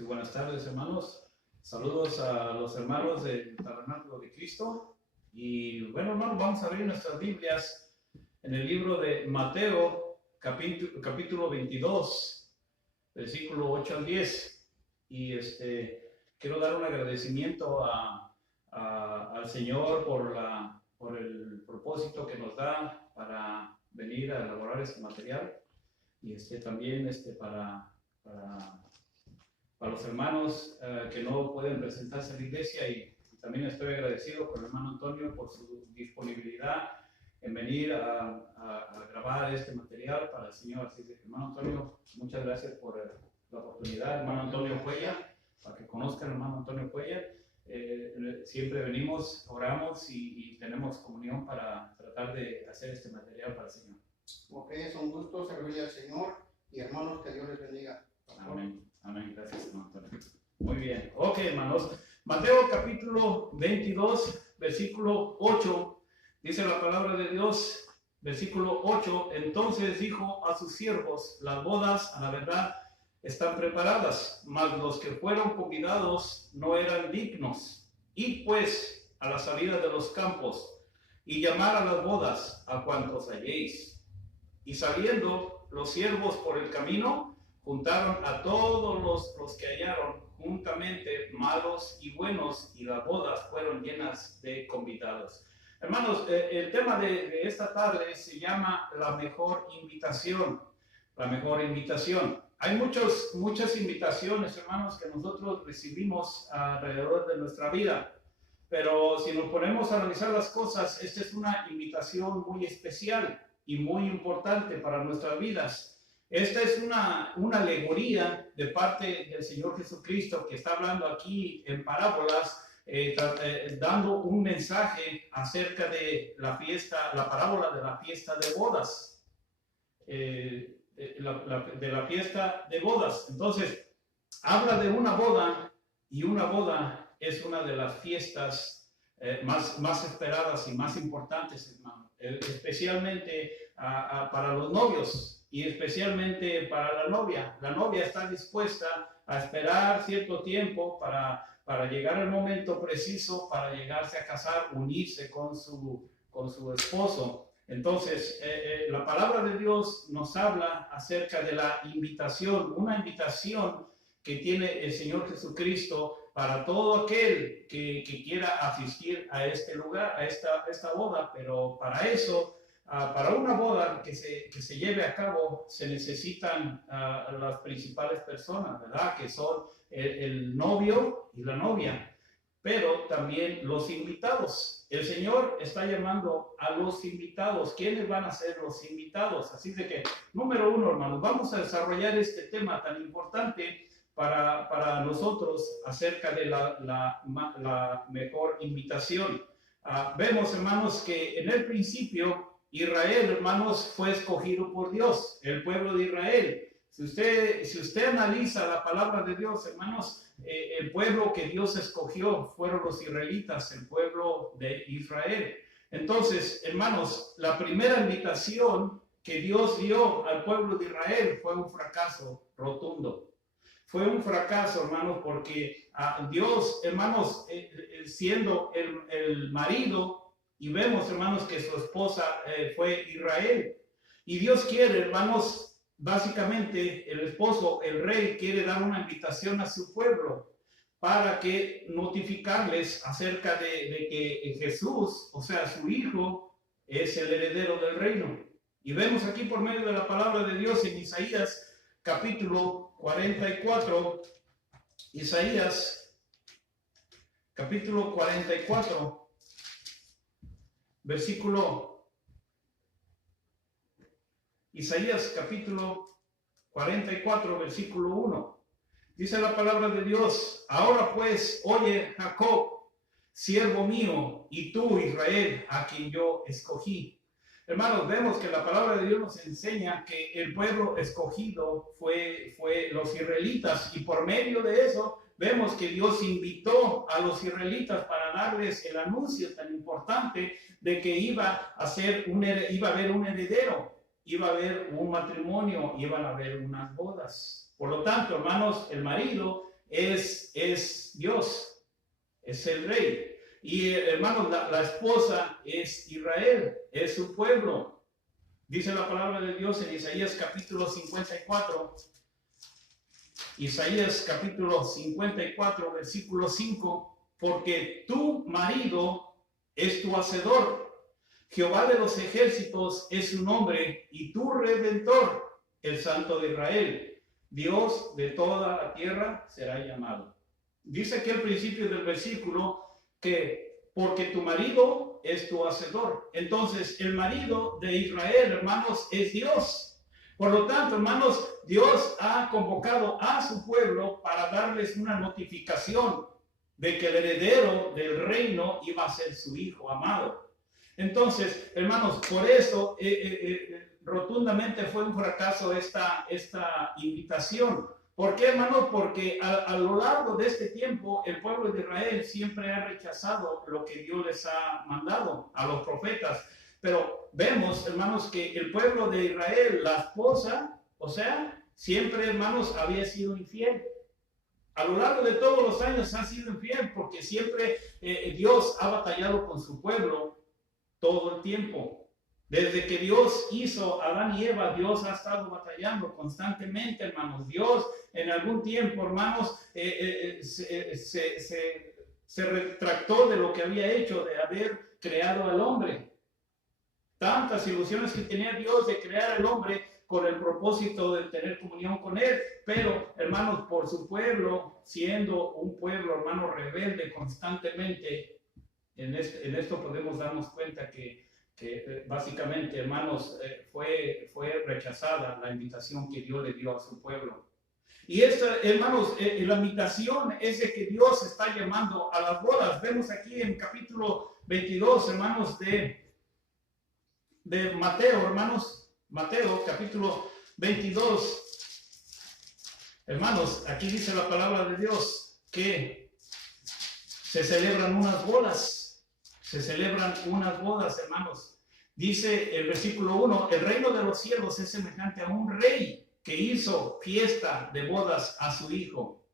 Sí, buenas tardes, hermanos. Saludos a los hermanos del Tabernáculo de Cristo. Y bueno, hermanos, vamos a abrir nuestras Biblias en el libro de Mateo, capítulo 22, versículo 8 al 10. Y quiero dar un agradecimiento al Señor por el propósito que nos da para venir a elaborar este material. Y también para los hermanos que no pueden presentarse a la iglesia, y también estoy agradecido con el hermano Antonio por su disponibilidad en venir a grabar este material para el Señor. Así que, hermano Antonio, muchas gracias por la oportunidad. Hermano Antonio Cuellar, para que conozcan al hermano Antonio Cuellar, siempre venimos, oramos y tenemos comunión para tratar de hacer este material para el Señor. Ok, es un gusto servirle al Señor y hermanos, que Dios les bendiga. Amén. Amén, gracias, hermano Antonio. Muy bien, ok, hermanos. Mateo capítulo 22, versículo 8, dice la palabra de Dios, versículo 8: entonces dijo a sus siervos, las bodas a la verdad están preparadas, mas los que fueron convidados no eran dignos. Id pues a la salida de los campos y llamar a las bodas a cuantos halléis. Y saliendo los siervos por el camino, juntaron a todos los que hallaron juntamente, malos y buenos, y las bodas fueron llenas de convidados. Hermanos, el tema de esta tarde se llama la mejor invitación. La mejor invitación. Hay muchas invitaciones, hermanos, que nosotros recibimos alrededor de nuestra vida. Pero si nos ponemos a analizar las cosas, esta es una invitación muy especial y muy importante para nuestras vidas. Esta es una alegoría de parte del Señor Jesucristo, que está hablando aquí en parábolas, dando un mensaje acerca de la fiesta, la parábola de la fiesta de bodas. De la fiesta de bodas. Entonces, habla de una boda, y una boda es una de las fiestas más esperadas y más importantes, hermano, especialmente para los novios. Y especialmente para la novia. La novia está dispuesta a esperar cierto tiempo para llegar al momento preciso, para llegarse a casar, unirse con su esposo. Entonces, la palabra de Dios nos habla acerca de la invitación, una invitación que tiene el Señor Jesucristo para todo aquel que quiera asistir a este lugar, a esta boda. Pero para eso, para una boda que se lleve a cabo, se necesitan las principales personas, ¿verdad? Que son el novio y la novia, pero también los invitados. El Señor está llamando a los invitados. ¿Quiénes van a ser los invitados? Así de que, número uno, hermanos, vamos a desarrollar este tema tan importante para nosotros acerca de la mejor invitación. Vemos, hermanos, que en el principio Israel, hermanos, fue escogido por Dios, el pueblo de Israel. Si usted analiza la palabra de Dios, hermanos, el pueblo que Dios escogió fueron los israelitas, el pueblo de Israel. Entonces, hermanos, la primera invitación que Dios dio al pueblo de Israel fue un fracaso rotundo. Fue un fracaso, hermanos, porque Dios, hermanos, siendo el marido, y vemos, hermanos, que su esposa fue Israel. Y Dios quiere, hermanos, básicamente el esposo, el rey, quiere dar una invitación a su pueblo para que notificarles acerca de que Jesús, o sea, su hijo, es el heredero del reino. Y vemos aquí por medio de la palabra de Dios en Isaías capítulo 44, Isaías capítulo 44, Isaías capítulo 44, versículo 1. Dice la palabra de Dios: ahora pues, oye Jacob, siervo mío, y tú, Israel, a quien yo escogí. Hermanos, vemos que la palabra de Dios nos enseña que el pueblo escogido fue los israelitas, y por medio de eso vemos que Dios invitó a los israelitas para darles el anuncio tan importante de que iba a haber un heredero, iba a haber un matrimonio, iban a haber unas bodas. Por lo tanto, hermanos, el marido es Dios, es el rey. Y hermanos, la esposa es Israel, es su pueblo. Dice la palabra de Dios en Isaías capítulo 54. Isaías capítulo 54, versículo 5. Porque tu marido es tu hacedor. Jehová de los ejércitos es su nombre, y tu redentor, el Santo de Israel. Dios de toda la tierra será llamado. Dice aquí al principio del versículo que porque tu marido es tu hacedor. Entonces, el marido de Israel, hermanos, es Dios. Por lo tanto, hermanos, Dios ha convocado a su pueblo para darles una notificación de que el heredero del reino iba a ser su hijo amado. Entonces, hermanos, por eso rotundamente fue un fracaso esta invitación. ¿Por qué, hermanos? Porque a lo largo de este tiempo el pueblo de Israel siempre ha rechazado lo que Dios les ha mandado a los profetas. Pero vemos, hermanos, que el pueblo de Israel, la esposa, o sea, siempre, hermanos, había sido infiel. A lo largo de todos los años ha sido infiel porque siempre Dios ha batallado con su pueblo todo el tiempo. Desde que Dios hizo a Adán y Eva, Dios ha estado batallando constantemente, hermanos. Dios en algún tiempo, hermanos, se retractó de lo que había hecho, de haber creado al hombre. Tantas ilusiones que tenía Dios de crear al hombre con el propósito de tener comunión con él, pero, hermanos, por su pueblo, siendo un pueblo, hermano, rebelde constantemente, en esto podemos darnos cuenta que básicamente, hermanos, fue rechazada la invitación que Dios le dio a su pueblo. Y esta, hermanos, la invitación es de que Dios está llamando a las bodas. Vemos aquí en capítulo 22, hermanos, de Mateo, hermanos, Mateo capítulo 22. Hermanos, aquí dice la palabra de Dios que se celebran unas bodas. Se celebran unas bodas, hermanos. Dice el versículo 1, el reino de los cielos es semejante a un rey que hizo fiesta de bodas a su hijo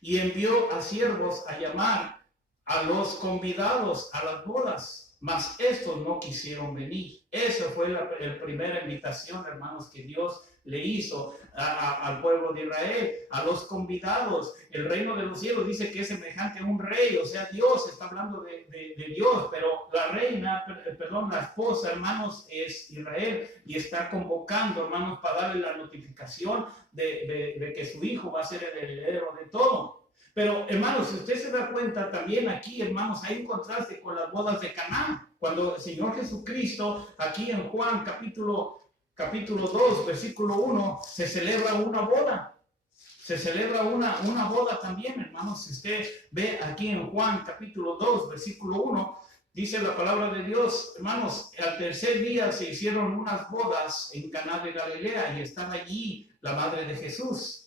y envió a siervos a llamar a los convidados a las bodas, mas estos no quisieron venir. Esa fue la primera invitación, hermanos, que Dios le hizo al pueblo de Israel, a los convidados. El reino de los cielos dice que es semejante a un rey, o sea, Dios está hablando de Dios, pero la reina, la esposa, hermanos, es Israel, y está convocando, hermanos, para darle la notificación de que su hijo va a ser el heredero de todo. Pero, hermanos, si usted se da cuenta, también aquí, hermanos, hay un contraste con las bodas de Caná, cuando el Señor Jesucristo, aquí en Juan capítulo 2, versículo 1, se celebra una boda. Se celebra una boda también, hermanos. Si usted ve aquí en Juan capítulo 2, versículo 1, dice la palabra de Dios, hermanos, al tercer día se hicieron unas bodas en Caná de Galilea y estaba allí la madre de Jesús.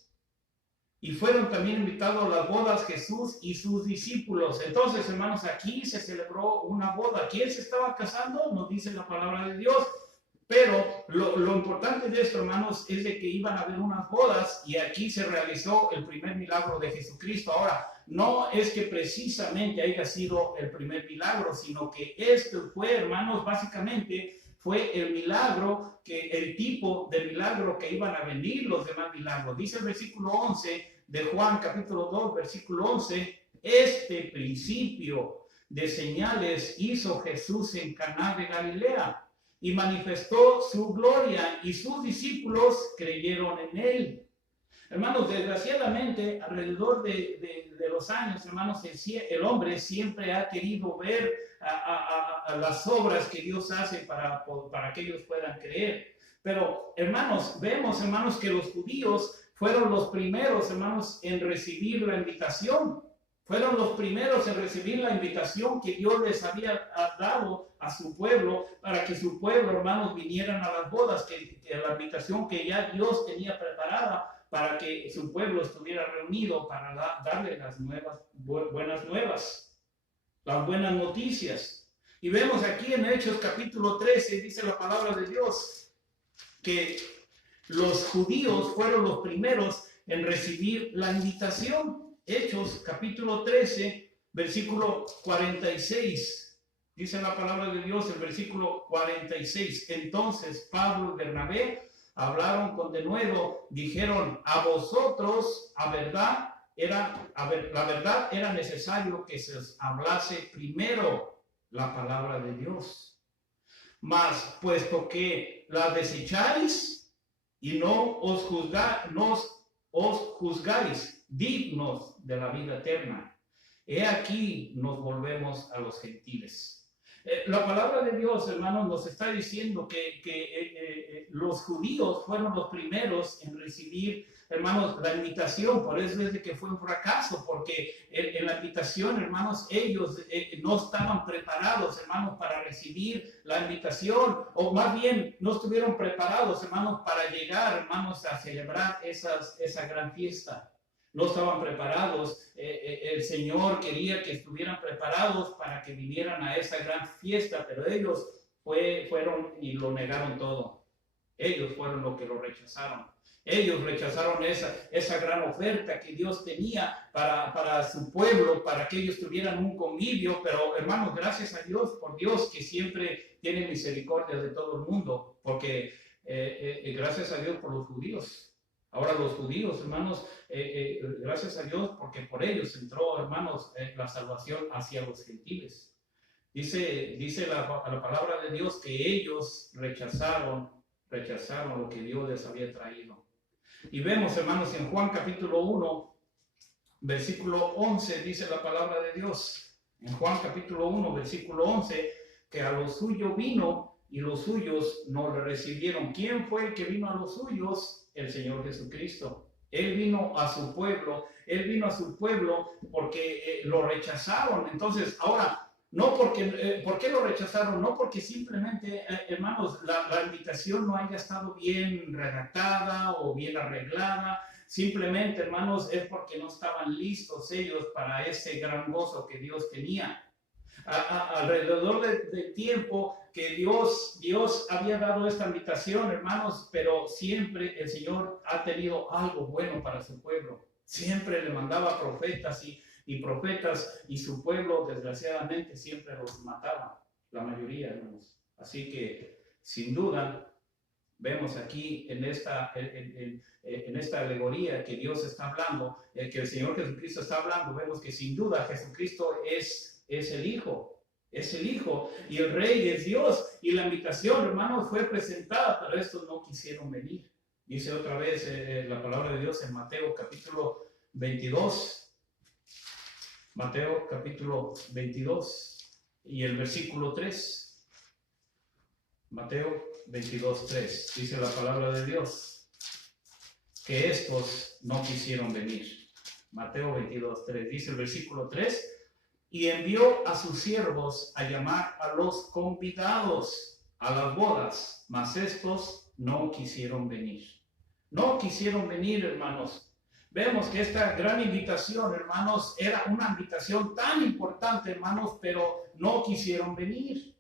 Y fueron también invitados a las bodas Jesús y sus discípulos. Entonces, hermanos, aquí se celebró una boda. ¿Quién se estaba casando? Nos dice la palabra de Dios. Pero lo importante de esto, hermanos, es de que iban a haber unas bodas y aquí se realizó el primer milagro de Jesucristo. Ahora, no es que precisamente haya sido el primer milagro, sino que esto fue, hermanos, básicamente fue el milagro, el tipo de milagro que iban a venir los demás milagros. Dice el versículo 11 de Juan capítulo 2, versículo 11, este principio de señales hizo Jesús en Caná de Galilea y manifestó su gloria y sus discípulos creyeron en él. Hermanos, desgraciadamente, alrededor de los años, hermanos, el hombre siempre ha querido ver a las obras que Dios hace para que ellos puedan creer. Pero, hermanos, vemos, hermanos, que los judíos fueron los primeros, hermanos, en recibir la invitación. Fueron los primeros en recibir la invitación que Dios les había dado a su pueblo, para que su pueblo, hermanos, vinieran a las bodas, que la invitación que ya Dios tenía preparada para que su pueblo estuviera reunido para darle las buenas nuevas, las buenas noticias. Y vemos aquí en Hechos capítulo 13, dice la palabra de Dios, que los judíos fueron los primeros en recibir la invitación. Hechos capítulo 13, versículo 46. Dice la palabra de Dios, el versículo 46. Entonces Pablo y Bernabé hablaron con denuedo, dijeron: a vosotros, la verdad era necesario que se os hablase primero la palabra de Dios. Mas puesto que la desecháis y no os juzgáis dignos de la vida eterna, he aquí nos volvemos a los gentiles. La palabra de Dios, hermanos, nos está diciendo que los judíos fueron los primeros en recibir, hermanos, la invitación. Por eso es de que fue un fracaso, porque en la invitación, hermanos, ellos no estaban preparados, hermanos, para recibir la invitación, o más bien no estuvieron preparados, hermanos, para llegar, hermanos, a celebrar esa gran fiesta. No estaban preparados. El Señor quería que estuvieran preparados para que vinieran a esa gran fiesta, pero ellos fueron y lo negaron todo. Ellos fueron los que lo rechazaron. Ellos rechazaron esa gran oferta que Dios tenía para su pueblo, para que ellos tuvieran un convivio. Pero, hermanos, gracias a Dios, por Dios que siempre tiene misericordia de todo el mundo, porque gracias a Dios por los judíos. Ahora los judíos, hermanos, gracias a Dios, porque por ellos entró, hermanos, la salvación hacia los gentiles. Dice la palabra de Dios que ellos rechazaron lo que Dios les había traído. Y vemos, hermanos, en Juan capítulo 1, versículo 11, dice la palabra de Dios. En Juan capítulo 1, versículo 11, que a los suyos vino y los suyos no le recibieron. ¿Quién fue el que vino a los suyos? El Señor Jesucristo. Él vino a su pueblo porque lo rechazaron. Entonces, ahora, ¿por qué lo rechazaron? No porque simplemente, hermanos, la invitación no haya estado bien redactada o bien arreglada. Simplemente, hermanos, es porque no estaban listos ellos para ese gran gozo que Dios tenía. Alrededor del tiempo que Dios había dado esta invitación, hermanos, pero siempre el Señor ha tenido algo bueno para su pueblo. Siempre le mandaba profetas y profetas, y su pueblo, desgraciadamente, siempre los mataba, la mayoría, hermanos. Así que, sin duda, vemos aquí en esta alegoría que Dios está hablando, que el Señor Jesucristo está hablando, vemos que sin duda Jesucristo es el Hijo, y el Rey es Dios, y la invitación, hermanos, fue presentada, pero estos no quisieron venir. Dice otra vez la palabra de Dios en Mateo capítulo 22, Mateo capítulo 22 y el versículo 3, Mateo 22, 3, dice la palabra de Dios, que estos no quisieron venir. Mateo 22, 3, dice el versículo 3, y envió a sus siervos a llamar a los convidados a las bodas, mas estos no quisieron venir. No quisieron venir, hermanos. Vemos que esta gran invitación, hermanos, era una invitación tan importante, hermanos, pero no quisieron venir.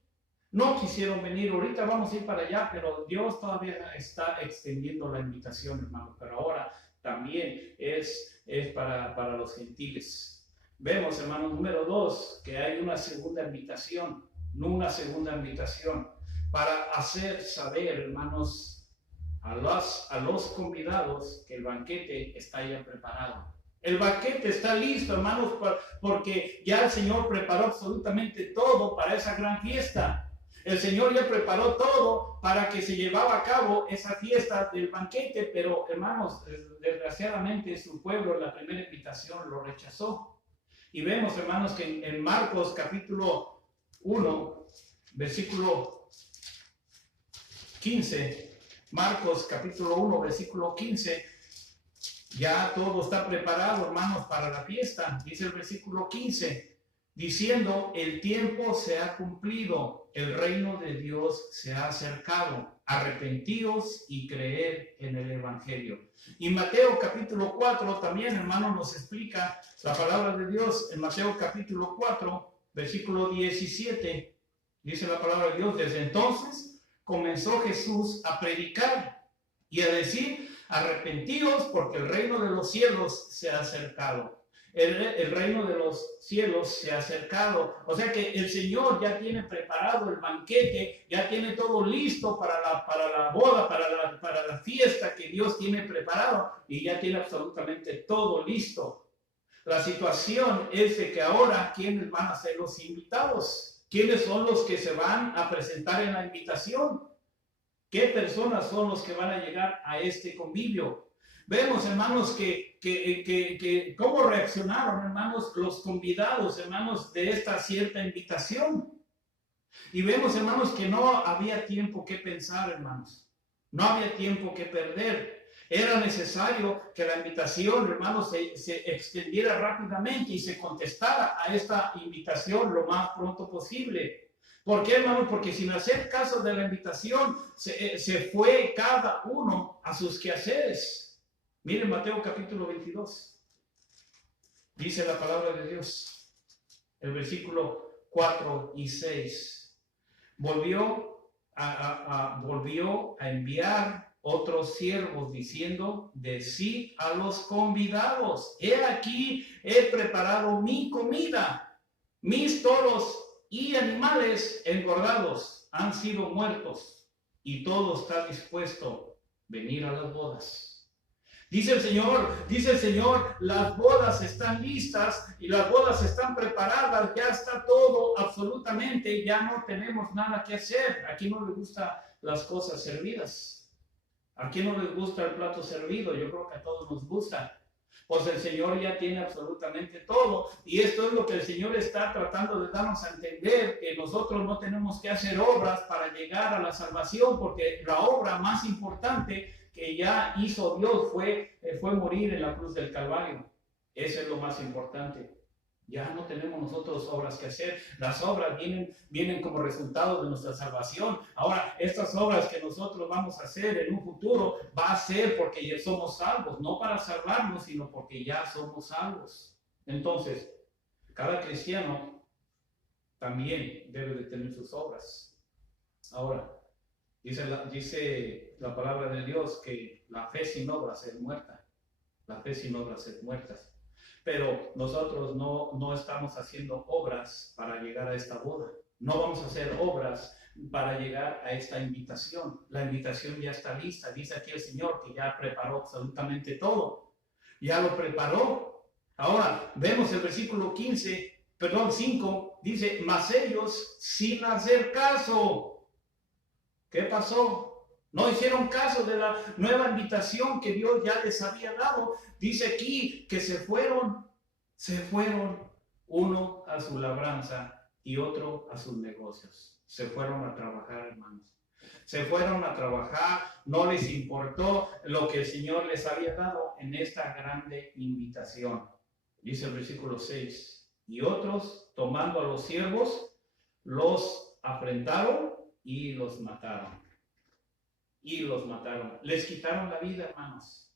No quisieron venir. Ahorita vamos a ir para allá, pero Dios todavía está extendiendo la invitación, hermanos. Pero ahora también es para los gentiles. Vemos, hermanos, número 2, que hay una segunda invitación, para hacer saber, hermanos, a los convidados que el banquete está ya preparado. El banquete está listo, hermanos, porque ya el Señor preparó absolutamente todo para esa gran fiesta. El Señor ya preparó todo para que se llevara a cabo esa fiesta del banquete, pero, hermanos, desgraciadamente su pueblo en la primera invitación lo rechazó. Y vemos, hermanos, que en Marcos capítulo 1, versículo 15, Marcos capítulo 1, versículo 15, ya todo está preparado, hermanos, para la fiesta. Dice el versículo 15, diciendo: el tiempo se ha cumplido, el reino de Dios se ha acercado, arrepentíos y creed en el Evangelio. Y Mateo capítulo 4 también, hermanos, nos explica la palabra de Dios. En Mateo capítulo 4, versículo 17, dice la palabra de Dios: desde entonces comenzó Jesús a predicar y a decir: arrepentíos porque el reino de los cielos se ha acercado. el reino de los cielos se ha acercado. O sea que el Señor ya tiene preparado el banquete, ya tiene todo listo para la boda, para la fiesta que Dios tiene preparado, y ya tiene absolutamente todo listo. La situación es de que ahora, ¿quiénes van a ser los invitados? ¿Quiénes son los que se van a presentar en la invitación? ¿Qué personas son los que van a llegar a este convivio? Vemos, hermanos, que cómo reaccionaron, hermanos, los convidados, hermanos, de esta cierta invitación. Y vemos, hermanos, que no había tiempo que pensar, hermanos. No había tiempo que perder. Era necesario que la invitación, hermanos, se extendiera rápidamente y se contestara a esta invitación lo más pronto posible. ¿Por qué, hermanos? Porque sin hacer caso de la invitación, se fue cada uno a sus quehaceres. Miren Mateo capítulo 22. Dice la palabra de Dios, el versículo 4 y 6. Volvió a enviar otros siervos diciendo, decid a los convidados, he aquí, he preparado mi comida, mis toros y animales engordados han sido muertos y todo está dispuesto, venir a las bodas. Dice el Señor, las bodas están listas y las bodas están preparadas, ya está todo absolutamente, ya no tenemos nada que hacer. ¿A quién no le gustan las cosas servidas? ¿A quién no les gusta el plato servido? Yo creo que a todos nos gusta. Pues el Señor ya tiene absolutamente todo, y esto es lo que el Señor está tratando de darnos a entender, que nosotros no tenemos que hacer obras para llegar a la salvación, porque la obra más importante que ya hizo Dios fue morir en la cruz del Calvario. Eso es lo más importante. Ya no tenemos nosotros obras que hacer. Las obras vienen como resultado de nuestra salvación. Ahora, estas obras que nosotros vamos a hacer en un futuro va a ser porque ya somos salvos, no para salvarnos, sino porque ya somos salvos. Entonces, cada cristiano también debe de tener sus obras. Ahora, dice la palabra de Dios que la fe sin obras es muerta. La fe sin obras es muerta. Pero nosotros no estamos haciendo obras para llegar a esta boda. No vamos a hacer obras para llegar a esta invitación. La invitación ya está lista. Dice aquí el Señor que ya preparó absolutamente todo. Ya lo preparó. Ahora, vemos el versículo 5, dice, mas ellos sin hacer caso. ¿Qué pasó? No hicieron caso de la nueva invitación que Dios ya les había dado. Dice aquí que se fueron, uno a su labranza y otro a sus negocios. Se fueron a trabajar, hermanos. Se fueron a trabajar, no les importó lo que el Señor les había dado en esta grande invitación. Dice el versículo 6, y otros, tomando a los siervos, los afrentaron y los mataron. Les quitaron la vida, hermanos.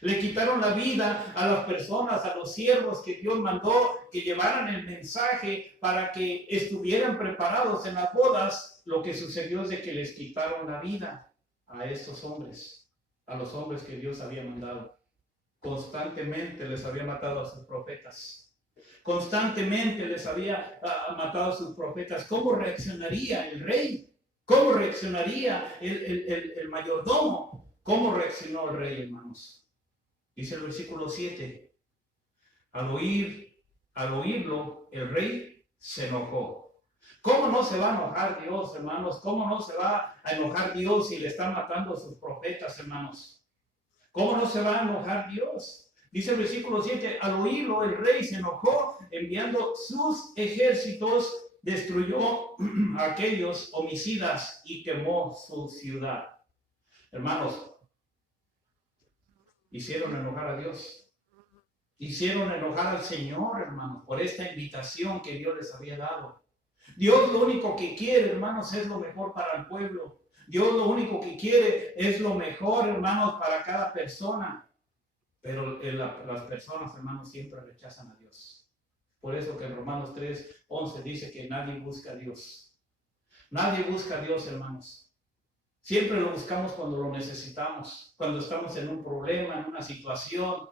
Le quitaron la vida a las personas, a los siervos que Dios mandó que llevaran el mensaje para que estuvieran preparados en las bodas. Lo que sucedió es de que les quitaron la vida a estos hombres, a los hombres que Dios había mandado. Constantemente les había matado a sus profetas. Constantemente les había matado a sus profetas. ¿Cómo reaccionaría el rey? ¿Cómo reaccionaría el mayordomo? ¿Cómo reaccionó el rey, hermanos? Dice el versículo 7. Al oírlo, el rey se enojó. ¿Cómo no se va a enojar Dios, hermanos? ¿Cómo no se va a enojar Dios si le están matando a sus profetas, hermanos? ¿Cómo no se va a enojar Dios? Dice el versículo 7. Al oírlo, el rey se enojó, enviando sus ejércitos, destruyó a aquellos homicidas y quemó su ciudad. Hermanos, hicieron enojar a Dios. Hicieron enojar al Señor, hermanos, por esta invitación que Dios les había dado. Dios lo único que quiere, hermanos, es lo mejor para el pueblo. Dios lo único que quiere es lo mejor, hermanos, para cada persona. Pero las personas, hermanos, siempre rechazan a Dios. Por eso que en Romanos 3:11 dice que nadie busca a Dios. Nadie busca a Dios, hermanos. Siempre lo buscamos cuando lo necesitamos, cuando estamos en un problema, en una situación.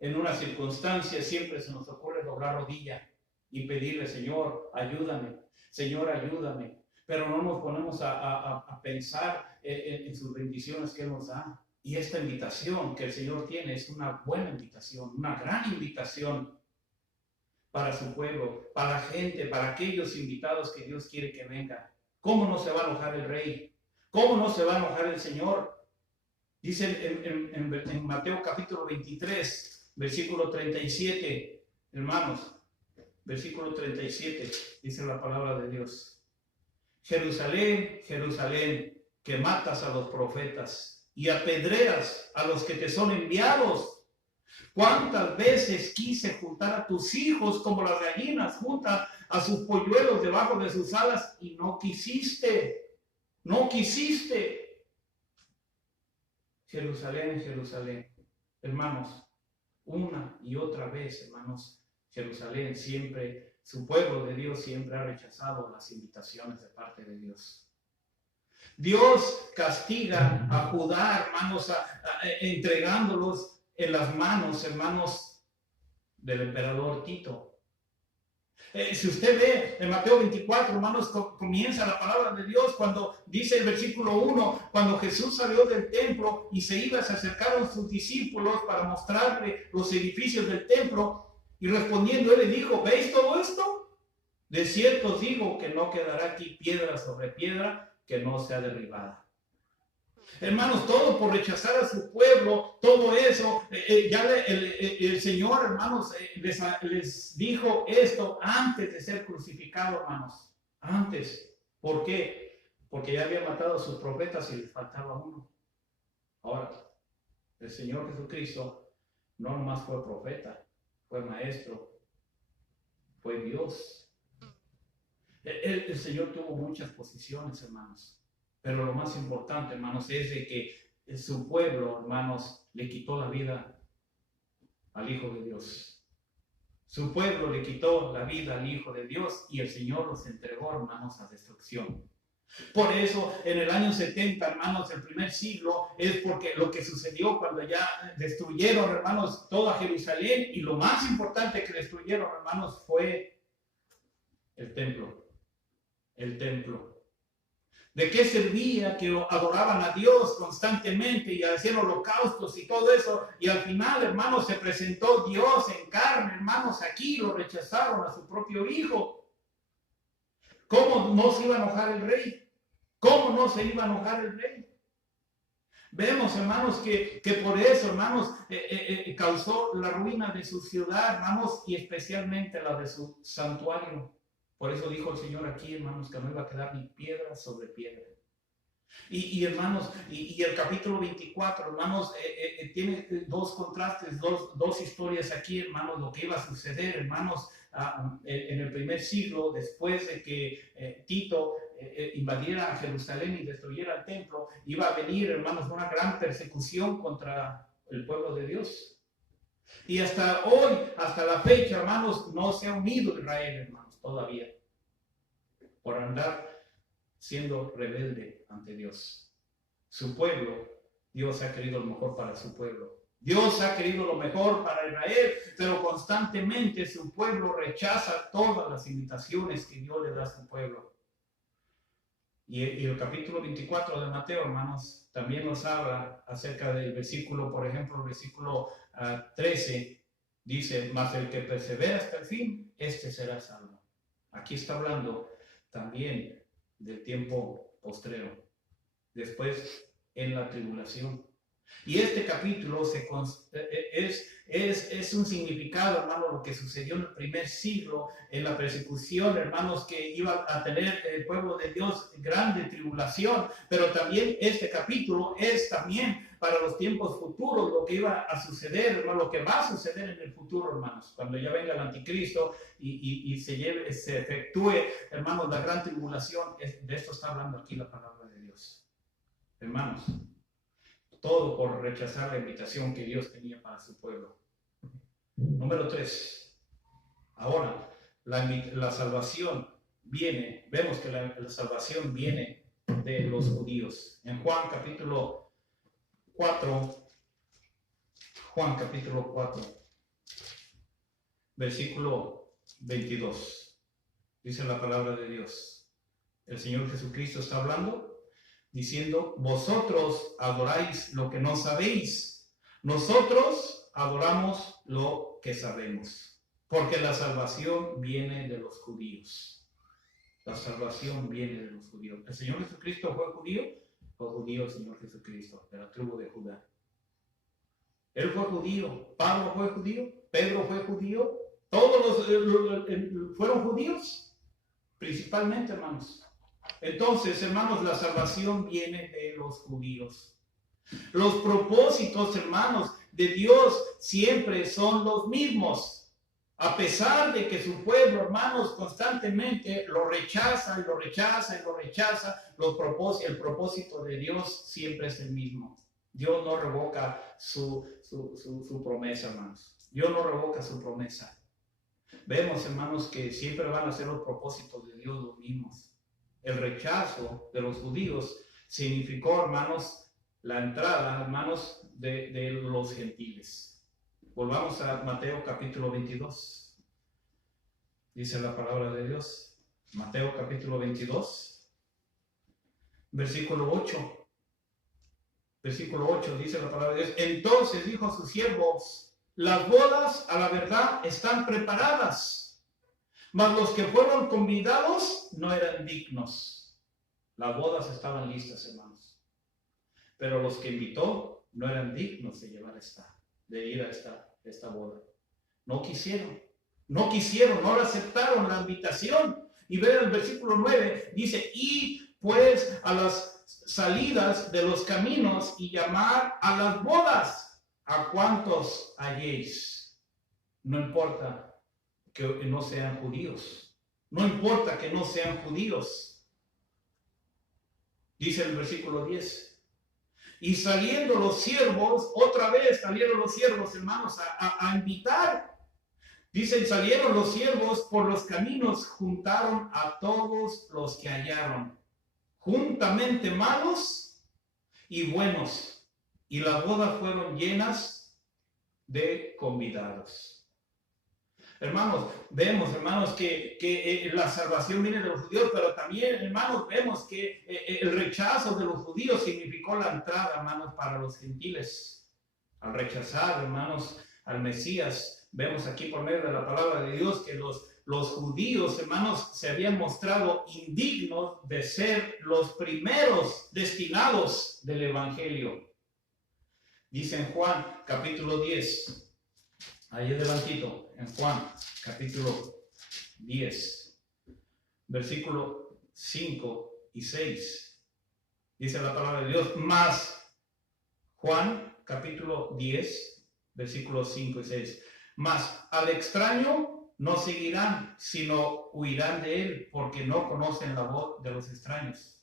en una circunstancia, siempre se nos ocurre doblar rodilla y pedirle, Señor, ayúdame, Señor, ayúdame. Pero no nos ponemos a pensar en sus bendiciones que Él nos da. Y esta invitación que el Señor tiene es una buena invitación, una gran invitación para su pueblo, para la gente, para aquellos invitados que Dios quiere que vengan. ¿Cómo no se va a enojar el Rey? ¿Cómo no se va a enojar el Señor? Dice en Mateo capítulo 23, versículo 37, hermanos, versículo 37, dice la palabra de Dios. Jerusalén, Jerusalén, que matas a los profetas y apedreas a los que te son enviados. ¿Cuántas veces quise juntar a tus hijos como las gallinas juntan a sus polluelos debajo de sus alas y no quisiste? No quisiste. Jerusalén, Jerusalén. Hermanos, una y otra vez, hermanos, Jerusalén siempre, su pueblo de Dios siempre ha rechazado las invitaciones de parte de Dios. Dios castiga a Judá, hermanos, entregándolos en las manos, hermanos, del emperador Tito. Si usted ve en Mateo 24, hermanos, comienza la palabra de Dios cuando dice el versículo 1, cuando Jesús salió del templo y se acercaron sus discípulos para mostrarle los edificios del templo, y respondiendo él le dijo, ¿veis todo esto? De cierto os digo que no quedará aquí piedra sobre piedra que no sea derribada. Hermanos, todo por rechazar a su pueblo, todo eso, el Señor, hermanos, les dijo esto antes de ser crucificado, hermanos. Antes. ¿Por qué? Porque ya había matado a sus profetas y les faltaba uno. Ahora, el Señor Jesucristo no nomás fue profeta, fue maestro, fue Dios. El Señor tuvo muchas posiciones, hermanos. Pero lo más importante, hermanos, es de que su pueblo, hermanos, le quitó la vida al Hijo de Dios. Su pueblo le quitó la vida al Hijo de Dios y el Señor los entregó, hermanos, a destrucción. Por eso, en el año 70, hermanos, del primer siglo, es porque lo que sucedió cuando ya destruyeron, hermanos, toda Jerusalén, y lo más importante que destruyeron, hermanos, fue el templo. El templo. ¿De qué servía que adoraban a Dios constantemente y hacían holocaustos y todo eso? Y al final, hermanos, se presentó Dios en carne, hermanos, aquí lo rechazaron a su propio Hijo. ¿Cómo no se iba a enojar el Rey? ¿Cómo no se iba a enojar el Rey? Vemos, hermanos, que por eso, hermanos, causó la ruina de su ciudad, hermanos, y especialmente la de su santuario. Por eso dijo el Señor aquí, hermanos, que no iba a quedar ni piedra sobre piedra. Y hermanos, y el capítulo 24, hermanos, tiene dos contrastes, dos historias aquí, hermanos, lo que iba a suceder, hermanos, en el primer siglo, después de que Tito invadiera a Jerusalén y destruyera el templo, iba a venir, hermanos, una gran persecución contra el pueblo de Dios. Y hasta hoy, hasta la fecha, hermanos, no se ha unido Israel, hermanos, todavía, por andar siendo rebelde ante Dios. Su pueblo, Dios ha querido lo mejor para su pueblo. Dios ha querido lo mejor para Israel, pero constantemente su pueblo rechaza todas las invitaciones que Dios le da a su pueblo. Y el capítulo 24 de Mateo, hermanos, también nos habla acerca del versículo, por ejemplo, el versículo 13, dice, mas el que persevera hasta el fin, este será salvo. Aquí está hablando también del tiempo postrero, después en la tribulación. Y este capítulo es un significado, hermano, lo que sucedió en el primer siglo, en la persecución, hermanos, que iba a tener el pueblo de Dios, grande tribulación, pero también este capítulo es también para los tiempos futuros, lo que iba a suceder, hermano, lo que va a suceder en el futuro, hermanos, cuando ya venga el anticristo y se efectúe, hermanos, la gran tribulación. De esto está hablando aquí la palabra de Dios. Hermanos, todo por rechazar la invitación que Dios tenía para su pueblo. Número 3. Ahora, la salvación viene, vemos que la salvación viene de los judíos. En Juan capítulo 4, versículo 22. Dice la palabra de Dios. El Señor Jesucristo está hablando, diciendo, vosotros adoráis lo que no sabéis, nosotros adoramos lo que sabemos, porque la salvación viene de los judíos. La salvación viene de los judíos. ¿El Señor Jesucristo fue judío? Fue judío el Señor Jesucristo, de la tribu de Judá. Él fue judío, Pablo fue judío, Pedro fue judío, todos fueron judíos, principalmente, hermanos. Entonces, hermanos, la salvación viene de los judíos. Los propósitos, hermanos, de Dios siempre son los mismos. A pesar de que su pueblo, hermanos, constantemente lo rechaza y lo rechaza y lo rechaza, el propósito de Dios siempre es el mismo. Dios no revoca su promesa, hermanos. Dios no revoca su promesa. Vemos, hermanos, que siempre van a ser los propósitos de Dios los mismos. El rechazo de los judíos significó, hermanos, la entrada, hermanos, de los gentiles. Volvamos a Mateo capítulo 22. Dice la palabra de Dios. Mateo capítulo 22, versículo 8. Versículo 8 dice la palabra de Dios. Entonces dijo a sus siervos, las bodas a la verdad están preparadas, mas los que fueron convidados no eran dignos. Las bodas estaban listas, hermanos, pero los que invitó no eran dignos de ir a esta boda. No quisieron, no aceptaron la invitación. Y vean el versículo 9, dice, y pues a las salidas de los caminos y llamar a las bodas a cuantos halléis. No importa que no sean judíos, no importa que no sean judíos. Dice el versículo 10. Y saliendo los siervos, otra vez salieron los siervos, hermanos, a invitar. Dicen, salieron los siervos por los caminos, juntaron a todos los que hallaron, juntamente malos y buenos, y las bodas fueron llenas de convidados. Hermanos, vemos, hermanos, que la salvación viene de los judíos, pero también, hermanos, vemos que el rechazo de los judíos significó la entrada, hermanos, para los gentiles. Al rechazar, hermanos, al Mesías, vemos aquí por medio de la palabra de Dios que los judíos, hermanos, se habían mostrado indignos de ser los primeros destinados del evangelio. Dice en Juan capítulo 10, ahí adelantito, en Juan capítulo 10, versículo 5 y 6, dice la palabra de Dios, más Juan capítulo 10, versículos 5 y 6, mas al extraño no seguirán, sino huirán de él, porque no conocen la voz de los extraños.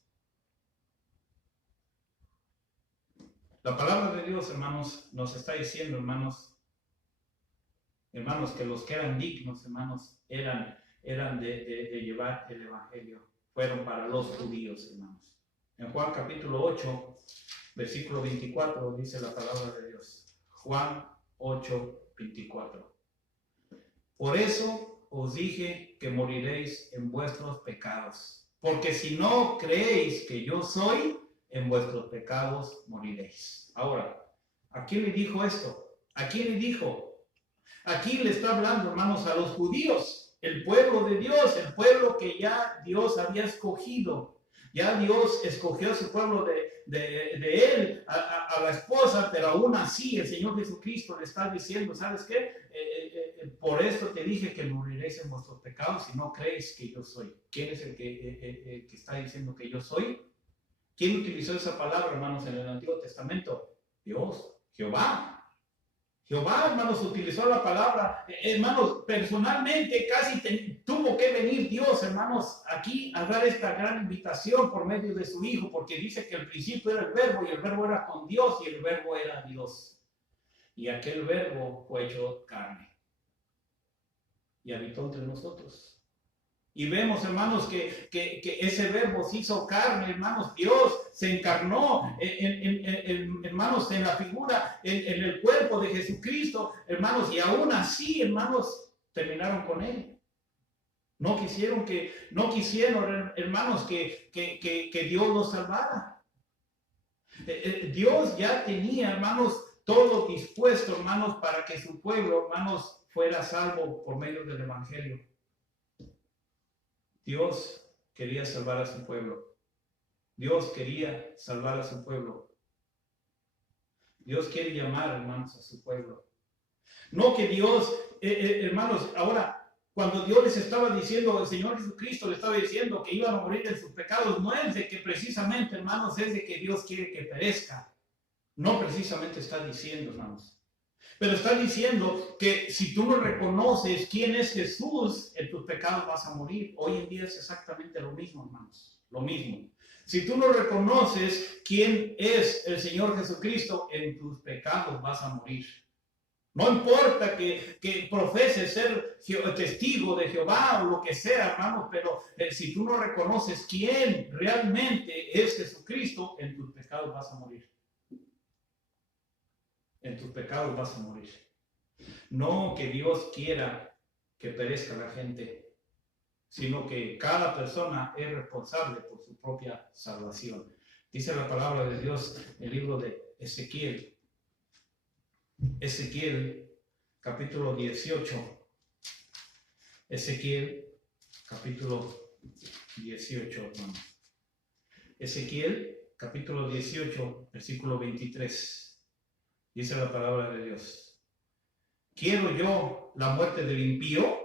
La palabra de Dios, hermanos, nos está diciendo, hermanos, que los que eran dignos, hermanos, eran de llevar el evangelio, fueron para los judíos, hermanos. En Juan capítulo 8, versículo 24, dice la palabra de Dios. Juan 8, 24. Por eso os dije que moriréis en vuestros pecados, porque si no creéis que yo soy, en vuestros pecados moriréis. Ahora, ¿a quién le dijo esto? ¿A quién le dijo? Aquí le está hablando, hermanos, a los judíos, el pueblo de Dios, el pueblo que ya Dios había escogido. Ya Dios escogió a su pueblo de él, a la esposa, pero aún así el Señor Jesucristo le está diciendo, ¿sabes qué? Por esto te dije que moriréis en vuestros pecados si no creéis que yo soy. ¿Quién es el que está diciendo que yo soy? ¿Quién utilizó esa palabra, hermanos, en el Antiguo Testamento? Dios, Jehová. Jehová, hermanos, utilizó la palabra, hermanos, personalmente casi tuvo que venir Dios, hermanos, aquí a dar esta gran invitación por medio de su Hijo, porque dice que al principio era el verbo y el verbo era con Dios y el verbo era Dios. Y aquel verbo fue hecho carne y habitó entre nosotros. Y vemos, hermanos, que ese verbo se hizo carne, hermanos. Dios se encarnó, hermanos, en la figura, en el cuerpo de Jesucristo, hermanos. Y aún así, hermanos, terminaron con él. No quisieron, hermanos, que Dios los salvara. Dios ya tenía, hermanos, todo dispuesto, hermanos, para que su pueblo, hermanos, fuera salvo por medio del evangelio. Dios quería salvar a su pueblo. Dios quería salvar a su pueblo. Dios quiere llamar, hermanos, a su pueblo. No que Dios, hermanos, ahora, cuando Dios les estaba diciendo, el Señor Jesucristo le estaba diciendo que iban a morir en sus pecados, no es de que precisamente, hermanos, es de que Dios quiere que perezca. No precisamente está diciendo, hermanos. Pero está diciendo que si tú no reconoces quién es Jesús, en tus pecados vas a morir. Hoy en día es exactamente lo mismo, hermanos. Lo mismo. Si tú no reconoces quién es el Señor Jesucristo, en tus pecados vas a morir. No importa que profeses ser testigo de Jehová o lo que sea, hermanos, pero si tú no reconoces quién realmente es Jesucristo, en tus pecados vas a morir. En tus pecados vas a morir. No que Dios quiera que perezca la gente, sino que cada persona es responsable por su propia salvación. Dice la palabra de Dios en el libro de Ezequiel, capítulo 18. Ezequiel, capítulo 18, hermano. Ezequiel, capítulo 18, versículo 23. Dice la palabra de Dios. ¿Quiero yo la muerte del impío?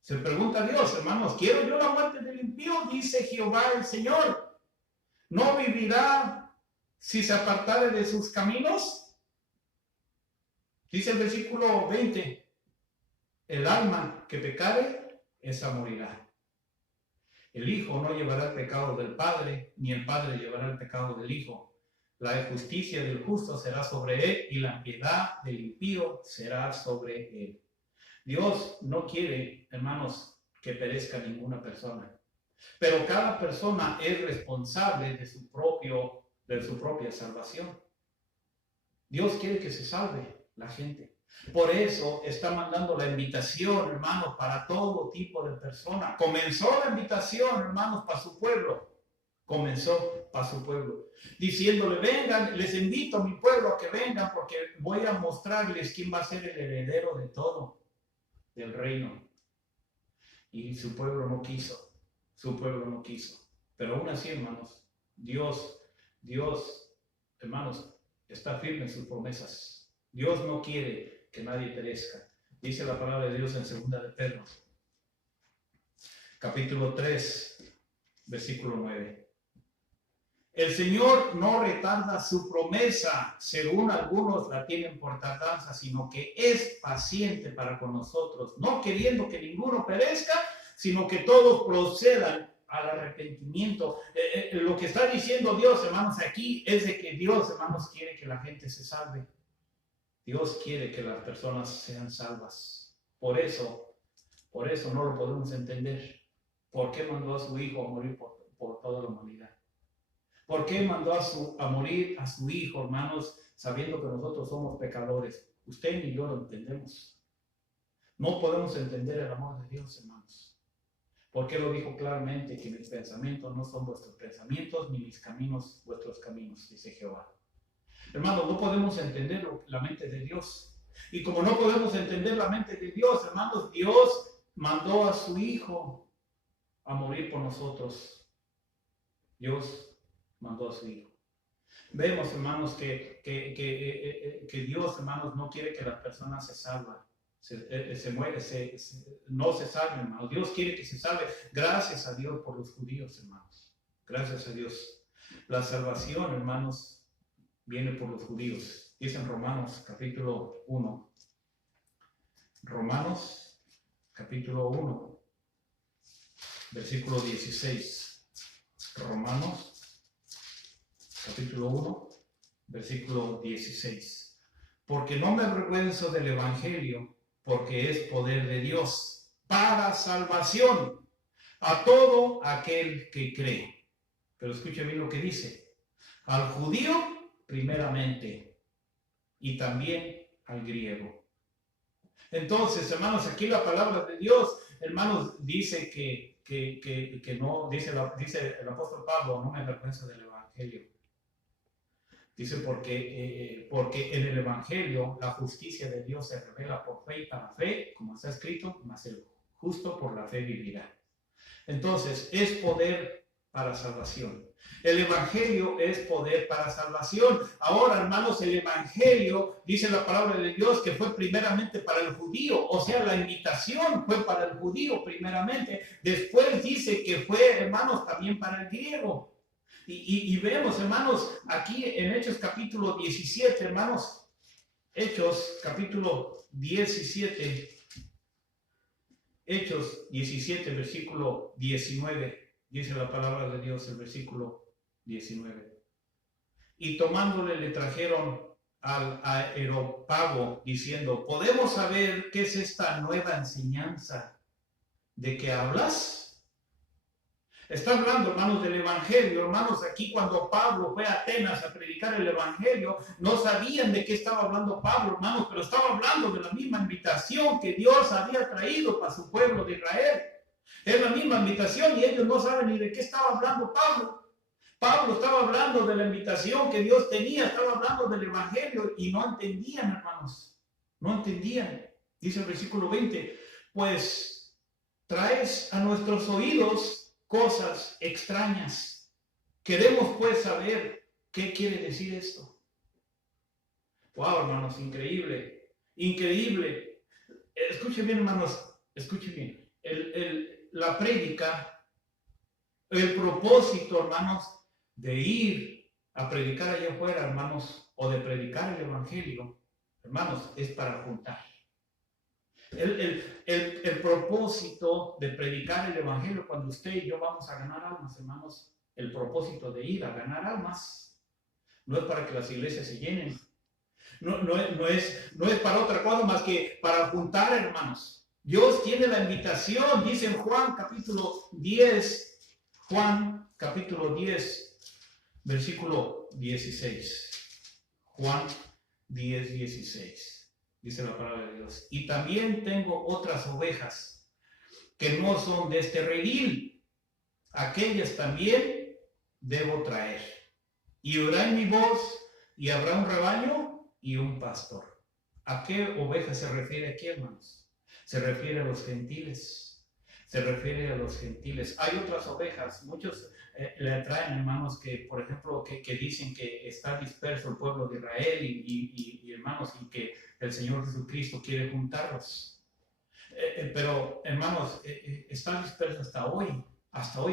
Se pregunta Dios, hermanos, ¿quiero yo la muerte del impío? Dice Jehová el Señor. ¿No vivirá si se apartare de sus caminos? Dice el versículo 20, el alma que pecare, esa morirá. El hijo no llevará el pecado del padre, ni el padre llevará el pecado del hijo. La justicia del justo será sobre él, y la piedad del impío será sobre él. Dios no quiere, hermanos, que perezca ninguna persona. Pero cada persona es responsable de su propia salvación. Dios quiere que se salve la gente. Por eso está mandando la invitación, hermanos, para todo tipo de personas. Comenzó la invitación, hermanos, para su pueblo. Comenzó para su pueblo. Diciéndole, vengan, les invito a mi pueblo a que vengan porque voy a mostrarles quién va a ser el heredero de todo, del reino. Y su pueblo no quiso. Su pueblo no quiso. Pero aún así, hermanos, Dios, hermanos, está firme en sus promesas. Dios no quiere que nadie perezca. Dice la palabra de Dios en 2 de Pedro, capítulo 3, versículo 9. El Señor no retarda su promesa, según algunos la tienen por tardanza, sino que es paciente para con nosotros, no queriendo que ninguno perezca, sino que todos procedan al arrepentimiento. Lo que está diciendo Dios, hermanos, aquí es de que Dios, hermanos, quiere que la gente se salve. Dios quiere que las personas sean salvas. Por eso no lo podemos entender. ¿Por qué mandó a su Hijo a morir por toda la humanidad? ¿Por qué mandó a morir a su Hijo, hermanos, sabiendo que nosotros somos pecadores? Usted ni yo lo entendemos. No podemos entender el amor de Dios, hermanos. Porque lo dijo claramente, que mis pensamientos no son vuestros pensamientos, ni mis caminos vuestros caminos, dice Jehová. Hermanos, no podemos entender la mente de Dios. Y como no podemos entender la mente de Dios, hermanos, Dios mandó a su Hijo a morir por nosotros. Dios mandó a su Hijo. Vemos, hermanos, que Dios, hermanos, no quiere que las personas se salven. No se salven, hermanos. Dios quiere que se salve. Gracias a Dios por los judíos, hermanos. Gracias a Dios. La salvación, hermanos, viene por los judíos. Dice en Romanos, capítulo 1. Romanos, capítulo 1, versículo 16. Romanos, capítulo 1, versículo 16. Porque no me avergüenzo del evangelio, porque es poder de Dios para salvación a todo aquel que cree. Pero escuche bien lo que dice. Al judío primeramente, y también al griego. Entonces, hermanos, aquí la palabra de Dios, hermanos, dice que no, dice el apóstol Pablo, no me avergüenzo del evangelio. Dice porque en el evangelio la justicia de Dios se revela por fe y para fe, como está escrito, mas el justo por la fe vivirá. Entonces, es poder para salvación. El evangelio es poder para salvación. Ahora, hermanos, el evangelio, dice la palabra de Dios, que fue primeramente para el judío, o sea, la invitación fue para el judío primeramente. Después dice que fue, hermanos, también para el griego. Y vemos, hermanos, aquí en Hechos capítulo 17, hermanos, Hechos capítulo 17, Hechos 17, versículo 19, dice la palabra de Dios, el versículo 19. Y tomándole le trajeron al Areópago, diciendo, ¿podemos saber qué es esta nueva enseñanza de que hablas? Está hablando, hermanos, del evangelio. Hermanos, aquí cuando Pablo fue a Atenas a predicar el evangelio, no sabían de qué estaba hablando Pablo, hermanos, pero estaba hablando de la misma invitación que Dios había traído para su pueblo de Israel. Es la misma invitación y ellos no saben ni de qué estaba hablando Pablo. Pablo estaba hablando de la invitación que Dios tenía, estaba hablando del evangelio y no entendían, hermanos. No entendían. Dice el versículo 20, pues traes a nuestros oídos cosas extrañas. Queremos pues saber qué quiere decir esto. Wow, hermanos, increíble, increíble. Escuchen bien, hermanos, escuchen bien. La prédica, el propósito, hermanos, de ir a predicar allá afuera, hermanos, o de predicar el evangelio, hermanos, es para juntar. El propósito de predicar el evangelio, cuando usted y yo vamos a ganar almas, hermanos, el propósito de ir a ganar almas no es para que las iglesias se llenen, no es para otra cosa más que para juntar, hermanos. Dios tiene la invitación, dice en Juan capítulo 10, Juan capítulo 10, versículo 16. Juan 10, 16. Dice la palabra de Dios. Y también tengo otras ovejas que no son de este redil. Aquellas también debo traer. Y oirán mi voz y habrá un rebaño y un pastor. ¿A qué ovejas se refiere aquí, hermanos? Se refiere a los gentiles. Se refiere a los gentiles. Hay otras ovejas. Muchos le atraen, hermanos, que por ejemplo, que dicen que está disperso el pueblo de Israel y hermanos, y que el Señor Jesucristo quiere juntarlos. Pero, hermanos, está disperso hasta hoy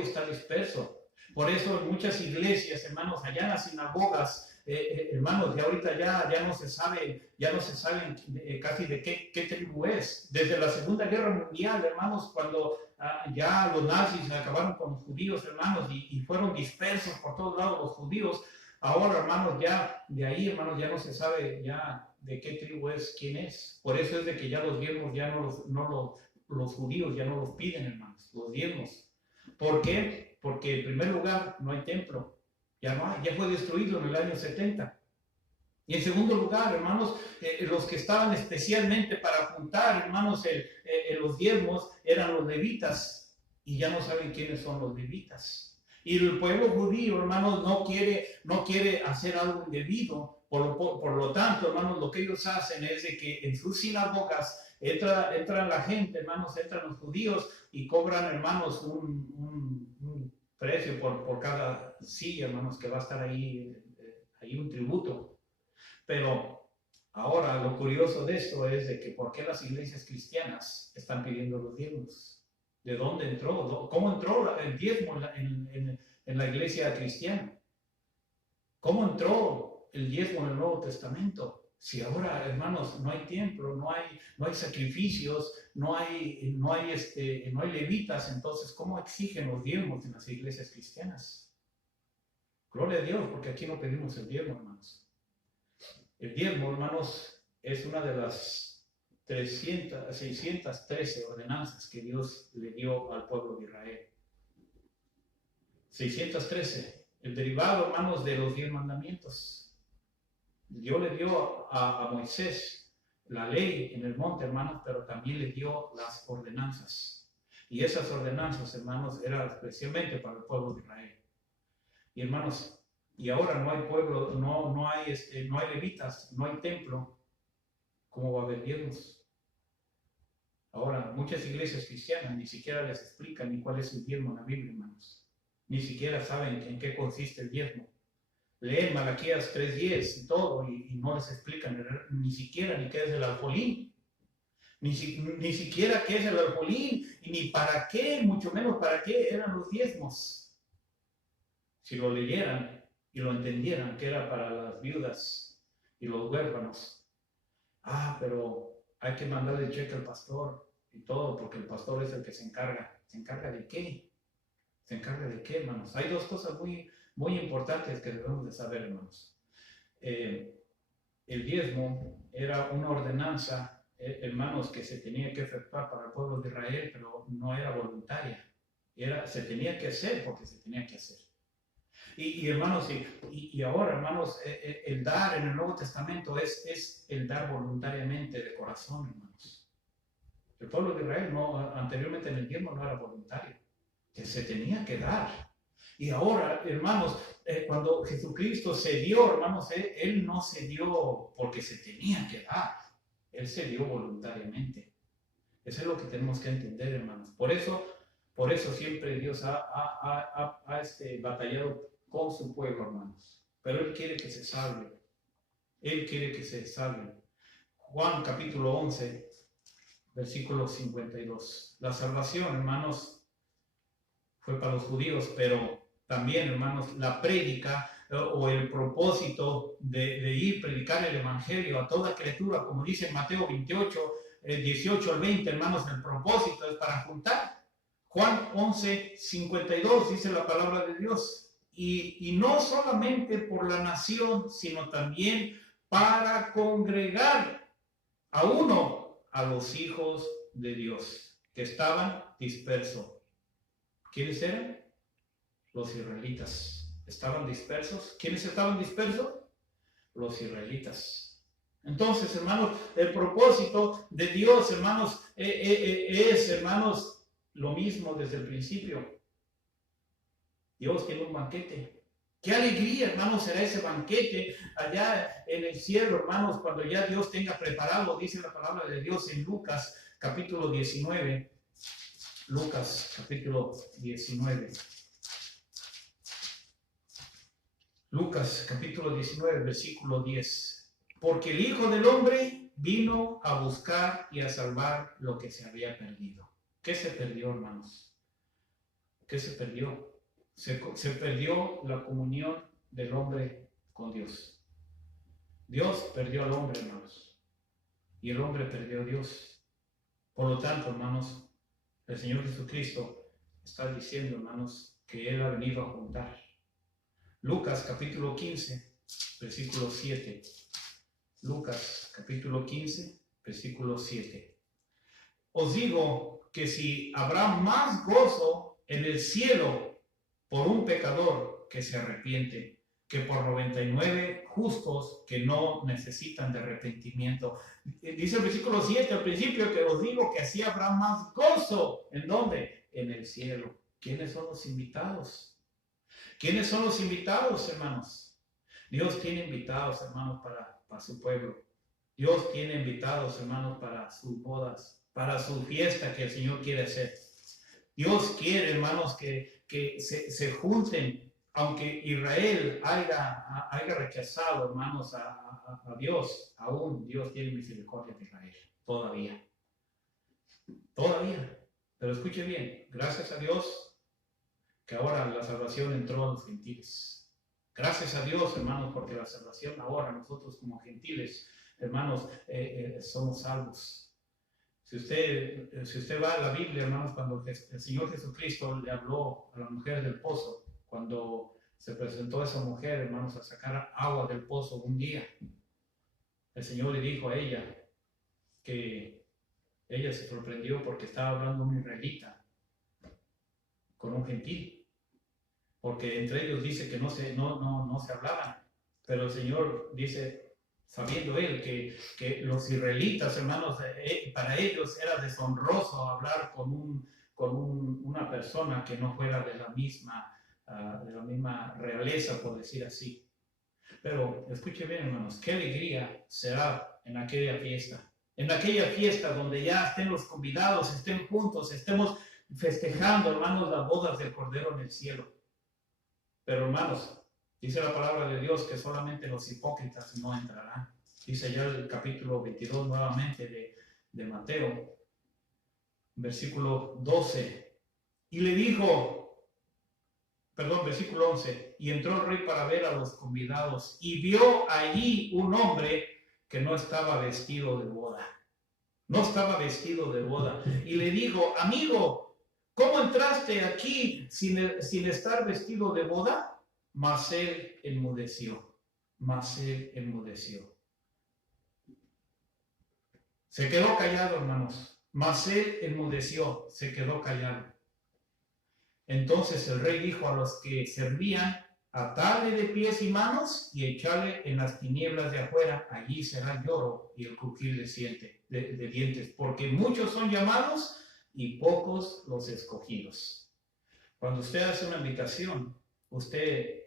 está disperso. Por eso en muchas iglesias, hermanos, allá en las sinagogas, hermanos, ya ahorita ya no se sabe casi de qué tribu es. Desde la Segunda Guerra Mundial, hermanos, cuando ya los nazis acabaron con los judíos, hermanos, y fueron dispersos por todos lados los judíos. Ahora, hermanos, ya de ahí, hermanos, ya no se sabe ya de qué tribu es, quién es. Por eso es de que ya los diezmos ya los judíos ya no los piden, hermanos, los diezmos. ¿Por qué? Porque en primer lugar no hay templo, ya no hay, ya fue destruido en el año 70. Y en segundo lugar, hermanos, los que estaban especialmente para juntar, hermanos, los diezmos eran los levitas, y ya no saben quiénes son los levitas. Y el pueblo judío, hermanos, no quiere hacer algo indebido. Por lo tanto, hermanos, lo que ellos hacen es de que en sus sinagogas entra la gente, hermanos, entran los judíos y cobran, hermanos, un precio por cada silla, hermanos, que va a estar ahí un tributo. Pero ahora lo curioso de esto es de que ¿por qué las iglesias cristianas están pidiendo los diezmos? ¿De dónde entró? ¿Cómo entró el diezmo en la iglesia cristiana? ¿Cómo entró el diezmo en el Nuevo Testamento? Si ahora, hermanos, no hay templo, no hay sacrificios, no hay levitas, entonces ¿cómo exigen los diezmos en las iglesias cristianas? Gloria a Dios, porque aquí no pedimos el diezmo, hermanos. El diezmo, hermanos, es una de las 613 ordenanzas que Dios le dio al pueblo de Israel. 613, el derivado, hermanos, de los 10 mandamientos. Dios le dio a Moisés la ley en el monte, hermanos, pero también les dio las ordenanzas. Y esas ordenanzas, hermanos, eran especialmente para el pueblo de Israel. Y hermanos, y ahora no hay pueblo, no hay levitas, no hay templo, ¿cómo va a haber diezmos? Ahora, muchas iglesias cristianas ni siquiera les explican ni cuál es el diezmo en la Biblia, hermanos. Ni siquiera saben en qué consiste el diezmo. Leen Malaquías 3:10 y todo, y no les explican ni siquiera ni qué es el alfolí. Ni siquiera qué es el alfolí, y ni para qué, mucho menos para qué eran los diezmos. Si lo leyeran y lo entendieran, que era para las viudas y los huérfanos. Pero hay que mandarle cheque al pastor y todo, porque el pastor es el que se encarga. ¿Se encarga de qué? ¿Se encarga de qué, hermanos? Hay dos cosas muy, muy importantes que debemos de saber, hermanos. El diezmo era una ordenanza, hermanos, que se tenía que efectuar para el pueblo de Israel, pero no era voluntaria. Se tenía que hacer porque se tenía que hacer. Y hermanos, y ahora, hermanos, el dar en el Nuevo Testamento es el dar voluntariamente de corazón, hermanos. El pueblo de Israel anteriormente en el diezmo no era voluntario, que se tenía que dar. Y ahora, hermanos, cuando Jesucristo se dio, hermanos, Él no se dio porque se tenía que dar, Él se dio voluntariamente. Eso es lo que tenemos que entender, hermanos. Por eso siempre Dios ha batallado con su pueblo, hermanos. Pero Él quiere que se salve. Él quiere que se salve. Juan capítulo 11, versículo 52. La salvación, hermanos, fue para los judíos, pero también, hermanos, la prédica o el propósito de ir predicar el evangelio a toda criatura, como dice en Mateo 28, 18 al 20, hermanos, el propósito es para juntar. Juan 11, 52 dice la palabra de Dios. Y no solamente por la nación, sino también para congregar a los hijos de Dios que estaban dispersos. ¿Quiénes eran? Los israelitas. ¿Estaban dispersos? ¿Quiénes estaban dispersos? Los israelitas. Entonces, hermanos, el propósito de Dios, hermanos, es, hermanos, lo mismo desde el principio. Dios tiene un banquete. Qué alegría, hermanos, será ese banquete allá en el cielo, hermanos, cuando ya Dios tenga preparado, dice la palabra de Dios en Lucas capítulo 19. Lucas capítulo 19. Lucas capítulo 19, versículo 10. Porque el Hijo del Hombre vino a buscar y a salvar lo que se había perdido. ¿Qué se perdió, hermanos? ¿Qué se perdió? Se perdió la comunión del hombre con Dios. Dios perdió al hombre, hermanos. Y el hombre perdió a Dios. Por lo tanto, hermanos, el Señor Jesucristo está diciendo, hermanos, que Él ha venido a juntar. Lucas capítulo 15, versículo 7. Lucas capítulo 15, versículo 7. Os digo que si habrá más gozo en el cielo por un pecador que se arrepiente, que por 99 justos que no necesitan de arrepentimiento. Dice el versículo 7 al principio que os digo que así habrá más gozo. ¿En dónde? En el cielo. ¿Quiénes son los invitados? ¿Quiénes son los invitados, hermanos? Dios tiene invitados, hermanos, para su pueblo. Dios tiene invitados, hermanos, para sus bodas, para su fiesta que el Señor quiere hacer. Dios quiere, hermanos, que se junten, aunque Israel haya rechazado, hermanos, a Dios, aún Dios tiene misericordia de Israel, todavía. Pero escuche bien, gracias a Dios que ahora la salvación entró a los gentiles. Gracias a Dios, hermanos, porque la salvación ahora nosotros como gentiles, hermanos, somos salvos. Si usted va a la Biblia, hermanos, cuando el Señor Jesucristo le habló a la mujer del pozo, cuando se presentó esa mujer, hermanos, a sacar agua del pozo un día, el Señor le dijo a ella que ella se sorprendió porque estaba hablando un israelita con un gentil, porque entre ellos dice que no se hablaban, pero el Señor dice, sabiendo él que los israelitas, hermanos, para ellos era deshonroso hablar con una persona que no fuera de la misma realeza, por decir así. Pero escuche bien, hermanos, qué alegría será en aquella fiesta. En aquella fiesta donde ya estén los convidados, estén juntos, estemos festejando, hermanos, las bodas del Cordero en el cielo. Pero, hermanos, dice la palabra de Dios que solamente los hipócritas no entrarán. Dice ya el capítulo 22 nuevamente de Mateo, versículo 12. Y le dijo, versículo 11, y entró el rey para ver a los convidados y vio allí un hombre que no estaba vestido de boda. No estaba vestido de boda. Y le dijo, amigo, ¿cómo entraste aquí sin estar vestido de boda? Mas él enmudeció. Se quedó callado, hermanos. Mas él enmudeció, se quedó callado. Entonces el rey dijo a los que servían, atadle de pies y manos y echarle en las tinieblas de afuera. Allí será el lloro y el crujir de dientes, porque muchos son llamados y pocos los escogidos. Cuando usted hace una invitación, usted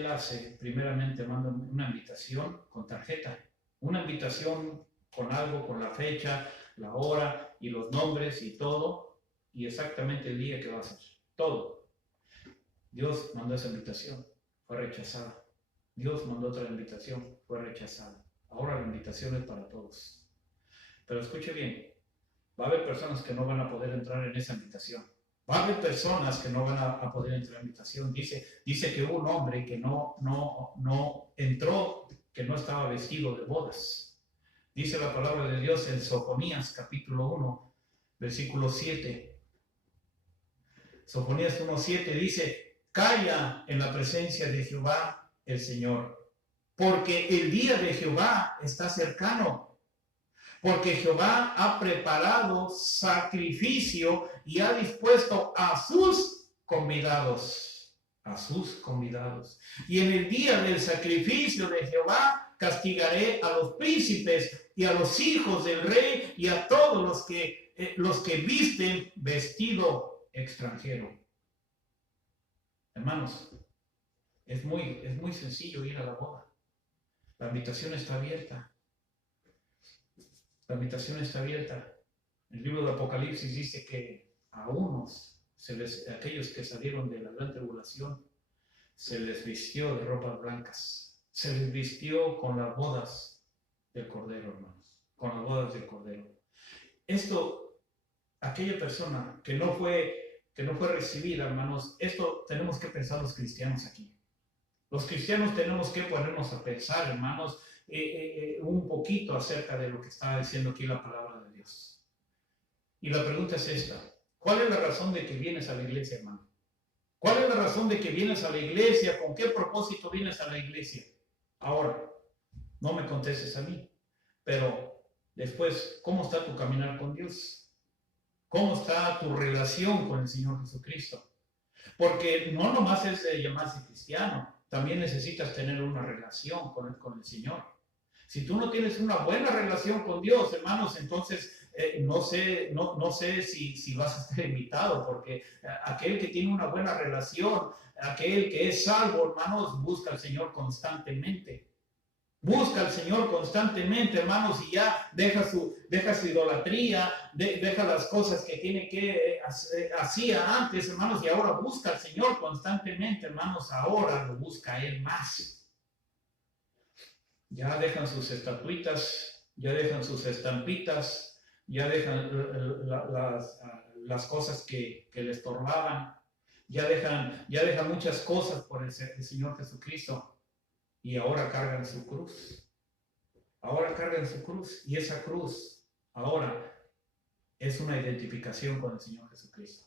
la hace, primeramente manda una invitación con tarjeta, una invitación con algo, con la fecha, la hora y los nombres y todo, y exactamente el día que va a ser, todo. Dios mandó esa invitación, fue rechazada. Dios mandó otra invitación, fue rechazada. Ahora la invitación es para todos. Pero escuche bien, va a haber personas que no van a poder entrar en esa invitación. Va a haber personas que no van a poder entrar en la invitación. Dice que hubo un hombre que no entró, que no estaba vestido de bodas. Dice la palabra de Dios en Sofonías capítulo 1, versículo 7. Sofonías 1:7 dice, calla en la presencia de Jehová el Señor, porque el día de Jehová está cercano, porque Jehová ha preparado sacrificio y ha dispuesto a sus convidados, Y en el día del sacrificio de Jehová castigaré a los príncipes y a los hijos del rey y a todos los que visten vestido extranjero. Hermanos, es muy sencillo ir a la boda. La invitación está abierta. La invitación está abierta. El libro de Apocalipsis dice que a unos, aquellos que salieron de la gran tribulación, se les vistió de ropas blancas. Se les vistió con las bodas del Cordero, hermanos. Con las bodas del Cordero. Esto, aquella persona que no fue recibida, hermanos, esto tenemos que pensar los cristianos aquí. Los cristianos tenemos que ponernos a pensar, hermanos, un poquito acerca de lo que está diciendo aquí la palabra de Dios. Y la pregunta es esta: ¿cuál es la razón de que vienes a la iglesia, hermano? ¿Cuál es la razón de que vienes a la iglesia? ¿Con qué propósito vienes a la iglesia? Ahora, no me contestes a mí, pero después, ¿cómo está tu caminar con Dios? ¿Cómo está tu relación con el Señor Jesucristo? Porque no nomás es llamarse cristiano, también necesitas tener una relación con el Señor. Si tú no tienes una buena relación con Dios, hermanos, entonces no sé si vas a estar invitado, porque aquel que tiene una buena relación, aquel que es salvo, hermanos, busca al Señor constantemente. Busca al Señor constantemente, hermanos, y ya deja su idolatría, deja las cosas que hacía antes, hermanos, y ahora busca al Señor constantemente, hermanos, ahora lo busca a Él más. Ya dejan sus estatuitas, ya dejan sus estampitas, ya dejan las cosas que les estorbaban, ya dejan muchas cosas por el Señor Jesucristo. Y ahora cargan su cruz. Y esa cruz ahora es una identificación con el Señor Jesucristo.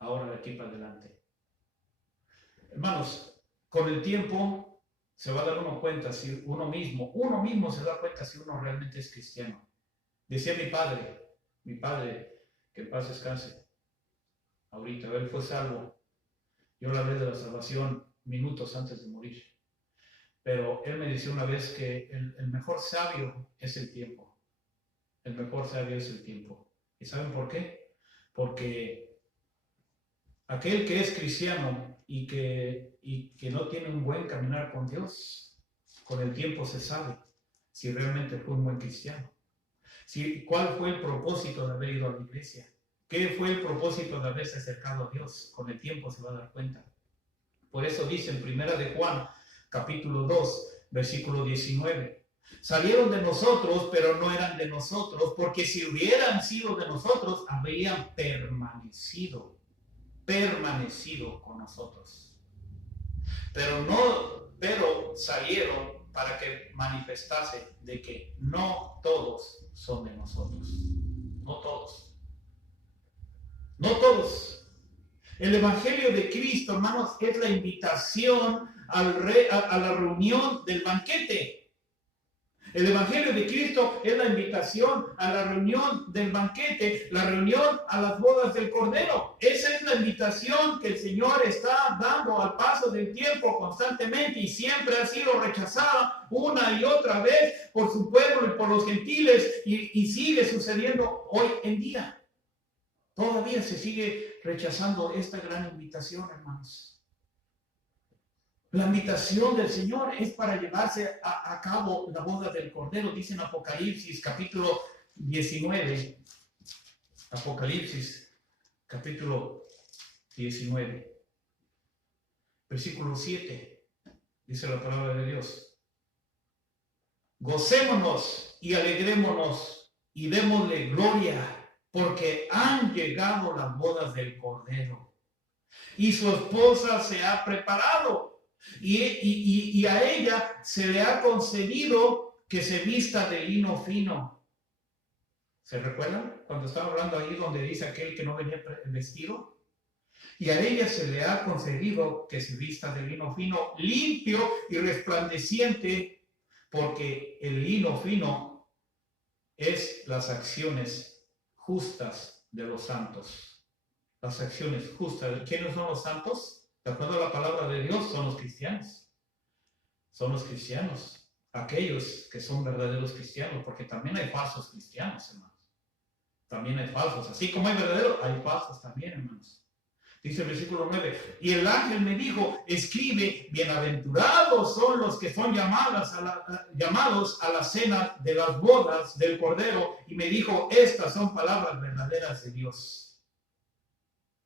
Ahora de aquí para adelante. Hermanos, con el tiempo se va a dar uno cuenta si uno mismo se da cuenta si uno realmente es cristiano. Decía mi padre, que en paz descanse. Ahorita, él fue salvo. Yo le hablé de la salvación minutos antes de morir. pero él me decía una vez que el mejor sabio es el tiempo. El mejor sabio es el tiempo. ¿Y saben por qué? Porque aquel que es cristiano y que no tiene un buen caminar con Dios, con el tiempo se sabe si realmente fue un buen cristiano. ¿Cuál fue el propósito de haber ido a la iglesia? ¿Qué fue el propósito de haberse acercado a Dios? Con el tiempo se va a dar cuenta. Por eso dice en 1 de Juan, capítulo 2, versículo 19. Salieron de nosotros, pero no eran de nosotros, porque si hubieran sido de nosotros, habrían permanecido con nosotros. Pero salieron para que manifestase de que no todos son de nosotros. No todos. No todos. El Evangelio de Cristo, hermanos, es la invitación a la reunión del banquete. El Evangelio de Cristo es la invitación a la reunión del banquete, la reunión a las bodas del Cordero. Esa es la invitación que el Señor está dando al paso del tiempo constantemente y siempre ha sido rechazada una y otra vez por su pueblo y por los gentiles y sigue sucediendo hoy en día. Todavía se sigue rechazando esta gran invitación, hermanos. La invitación del Señor es para llevarse a cabo la boda del Cordero, dice en Apocalipsis capítulo 19. Apocalipsis capítulo 19, versículo 7, dice la palabra de Dios. Gocémonos y alegrémonos y démosle gloria, porque han llegado las bodas del Cordero y su esposa se ha preparado. Y a ella se le ha concedido que se vista de lino fino. ¿Se recuerdan? Cuando estaba hablando ahí donde dice aquel que no venía vestido. Y a ella se le ha concedido que se vista de lino fino, limpio y resplandeciente, porque el lino fino es las acciones justas de los santos. Las acciones justas. ¿Quiénes son los santos? De acuerdo a la palabra de Dios, son los cristianos. Son los cristianos. Aquellos que son verdaderos cristianos, porque también hay falsos cristianos, hermanos. También hay falsos. Así como hay verdaderos, hay falsos también, hermanos. Dice el versículo 9. Y el ángel me dijo, escribe, bienaventurados son los que son llamados a la cena de las bodas del Cordero. Y me dijo, estas son palabras verdaderas de Dios.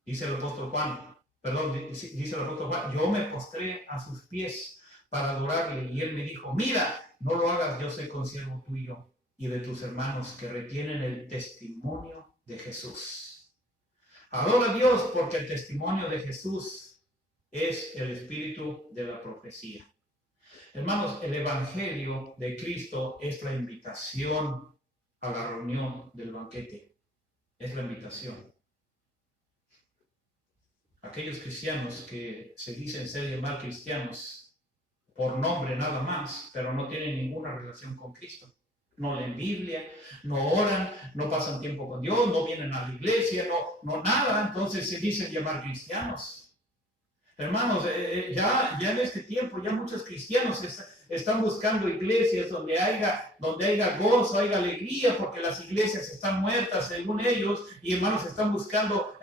Dice el apóstol Juan. Dice el apóstol Juan, yo me postré a sus pies para adorarle, y él me dijo, mira, no lo hagas, yo soy consiervo tuyo y de tus hermanos que retienen el testimonio de Jesús. Adora a Dios, porque el testimonio de Jesús es el espíritu de la profecía. Hermanos, el Evangelio de Cristo es la invitación a la reunión del banquete. Es la invitación. Aquellos cristianos que se dicen ser llamados cristianos por nombre nada más, pero no tienen ninguna relación con Cristo. No leen Biblia, no oran, no pasan tiempo con Dios, no vienen a la iglesia, no nada, entonces se dicen llamar cristianos. Hermanos, ya en este tiempo, ya muchos cristianos están buscando iglesias donde haya gozo, haya alegría, porque las iglesias están muertas según ellos, y hermanos están buscando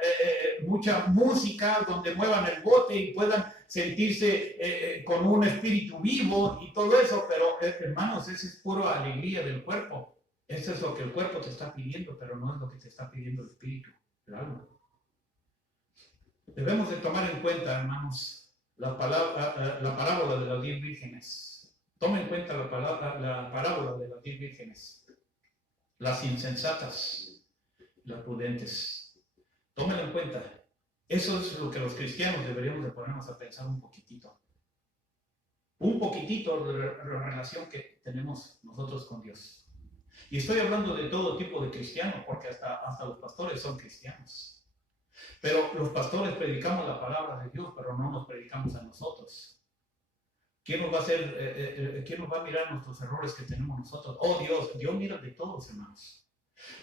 mucha música donde muevan el bote y puedan sentirse con un espíritu vivo y todo eso, pero hermanos, esa es pura alegría del cuerpo. Eso es lo que el cuerpo te está pidiendo, pero no es lo que te está pidiendo el espíritu, el alma. Debemos de tomar en cuenta, hermanos, la parábola de las 10 vírgenes. Tomen en cuenta la parábola de las 10 vírgenes. Las insensatas, las prudentes. Tómenlo en cuenta. Eso es lo que los cristianos deberíamos de ponernos a pensar un poquitito. Un poquitito de la relación que tenemos nosotros con Dios. Y estoy hablando de todo tipo de cristianos, porque hasta los pastores son cristianos. Pero los pastores predicamos la palabra de Dios, pero no nos predicamos a nosotros. ¿Quién nos va a mirar nuestros errores que tenemos nosotros? Oh, Dios mira de todos, hermanos.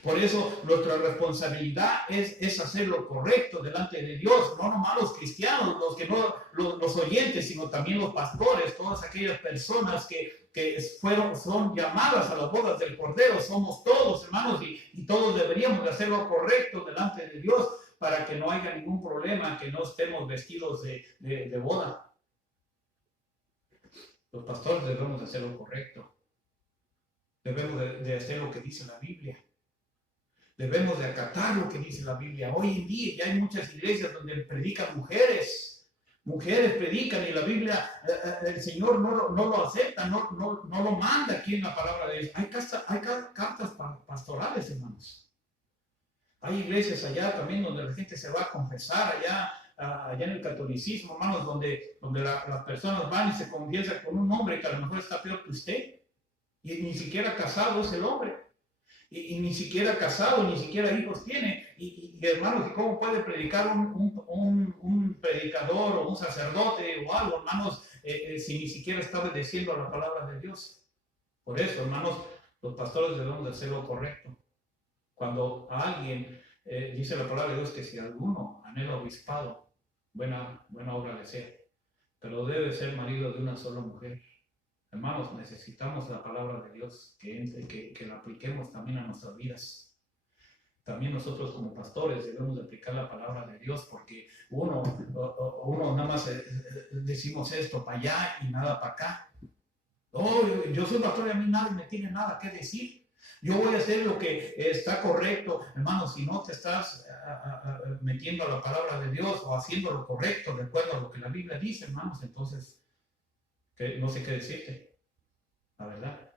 Por eso nuestra responsabilidad es hacer lo correcto delante de Dios, no nomás los cristianos, los que no, los oyentes, sino también los pastores, todas aquellas personas que son llamadas a las bodas del Cordero. Somos todos, hermanos, y todos deberíamos de hacer lo correcto delante de Dios para que no haya ningún problema, que no estemos vestidos de boda. Los pastores debemos de hacer lo correcto. Debemos de hacer lo que dice la Biblia. Debemos de acatar lo que dice la Biblia. Hoy en día ya hay muchas iglesias donde predican mujeres. Mujeres predican y la Biblia, el Señor no lo acepta, no lo manda aquí en la palabra de Dios. Hay cartas pastorales, hermanos. Hay iglesias allá también donde la gente se va a confesar, allá en el catolicismo, hermanos, donde las personas van y se confiesan con un hombre que a lo mejor está peor que usted. Y ni siquiera casado es el hombre. Y ni siquiera casado, ni siquiera hijos tiene. Y hermanos, ¿y cómo puede predicar un predicador o un sacerdote o algo, hermanos, si ni siquiera está obedeciendo a la palabra de Dios? Por eso, hermanos, los pastores debemos de hacer lo correcto. Cuando a alguien, dice la palabra de Dios, que si alguno anhela obispado, buena obra le sea, pero debe ser marido de una sola mujer. Hermanos, necesitamos la palabra de Dios, que la apliquemos también a nuestras vidas. También nosotros como pastores debemos de aplicar la palabra de Dios, porque uno nada más decimos esto para allá y nada para acá. Oh, yo soy pastor y a mí nadie me tiene nada que decir. Yo voy a hacer lo que está correcto. Hermanos, si no te estás metiendo a la palabra de Dios o haciendo lo correcto de acuerdo a lo que la Biblia dice, hermanos, entonces no sé qué decirte, la verdad.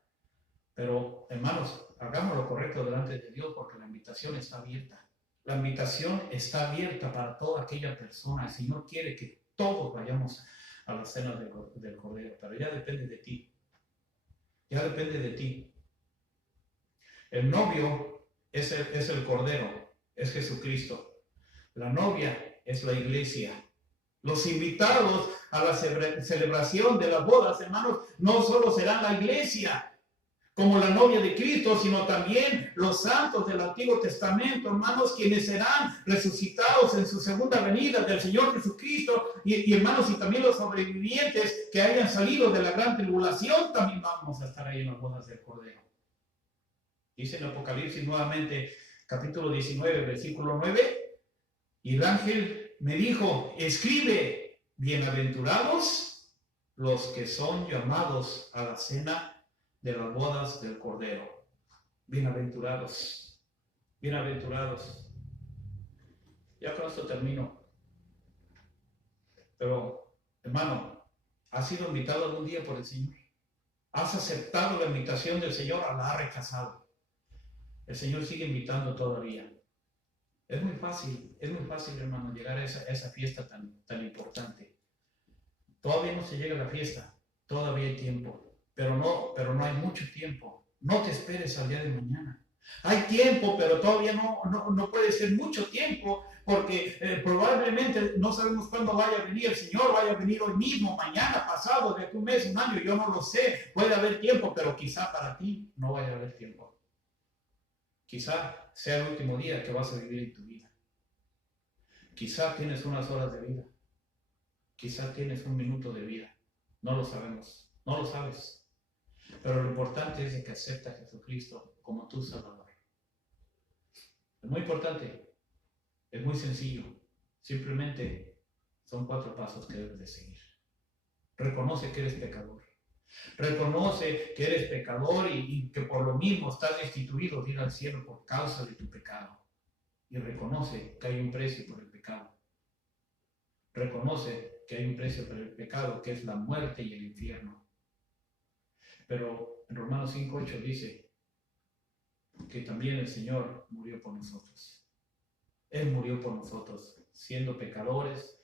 Pero, hermanos, hagamos lo correcto delante de Dios porque la invitación está abierta. La invitación está abierta para toda aquella persona. El Señor quiere que todos vayamos a la cena del Cordero, pero ya depende de ti. Ya depende de ti. El novio es el Cordero, es Jesucristo. La novia es la iglesia. Los invitados a la celebración de las bodas, hermanos, no solo serán la iglesia como la novia de Cristo, sino también los santos del Antiguo Testamento, hermanos, quienes serán resucitados en su segunda venida del Señor Jesucristo. Y hermanos, y también los sobrevivientes que hayan salido de la gran tribulación, también vamos a estar ahí en las bodas del Cordero. Dice en Apocalipsis nuevamente, capítulo 19, versículo 9, y el ángel me dijo, escribe, bienaventurados los que son llamados a la cena de las bodas del Cordero. Bienaventurados, bienaventurados. Ya con esto termino. Pero, hermano, ¿has sido invitado algún día por el Señor? ¿Has aceptado la invitación del Señor o la has rechazado? El Señor sigue invitando todavía. Es muy fácil, hermano, llegar a esa fiesta tan importante. Todavía no se llega a la fiesta, todavía hay tiempo, pero no hay mucho tiempo. No te esperes al día de mañana. Hay tiempo, pero todavía no puede ser mucho tiempo, porque probablemente no sabemos cuándo vaya a venir el Señor, vaya a venir hoy mismo, mañana, pasado, de un mes, un año, yo no lo sé. Puede haber tiempo, pero quizá para ti no vaya a haber tiempo. Quizá sea el último día que vas a vivir en tu vida. Quizá tienes unas horas de vida. Quizá tienes un minuto de vida. No lo sabemos. No lo sabes. Pero lo importante es de que aceptes a Jesucristo como tu Salvador. Es muy importante. Es muy sencillo. Simplemente son 4 pasos que debes de seguir. Reconoce que eres pecador. Reconoce que eres pecador y que por lo mismo estás destituido de ir al cielo por causa de tu pecado. Y reconoce que hay un precio por el pecado. Reconoce que hay un precio por el pecado, que es la muerte y el infierno. Pero en Romanos 5:8 dice que también el Señor murió por nosotros. Él murió por nosotros, siendo pecadores,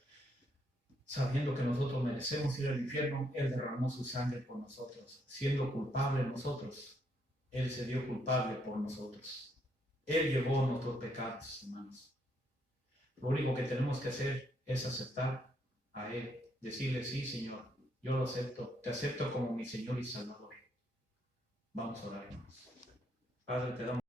sabiendo que nosotros merecemos ir al infierno. Él derramó su sangre por nosotros. Siendo culpable nosotros, Él se dio culpable por nosotros. Él llevó nuestros pecados, hermanos. Lo único que tenemos que hacer es aceptar a Él. Decirle, sí, Señor, yo lo acepto. Te acepto como mi Señor y Salvador. Vamos a orar, hermanos. Padre, te damos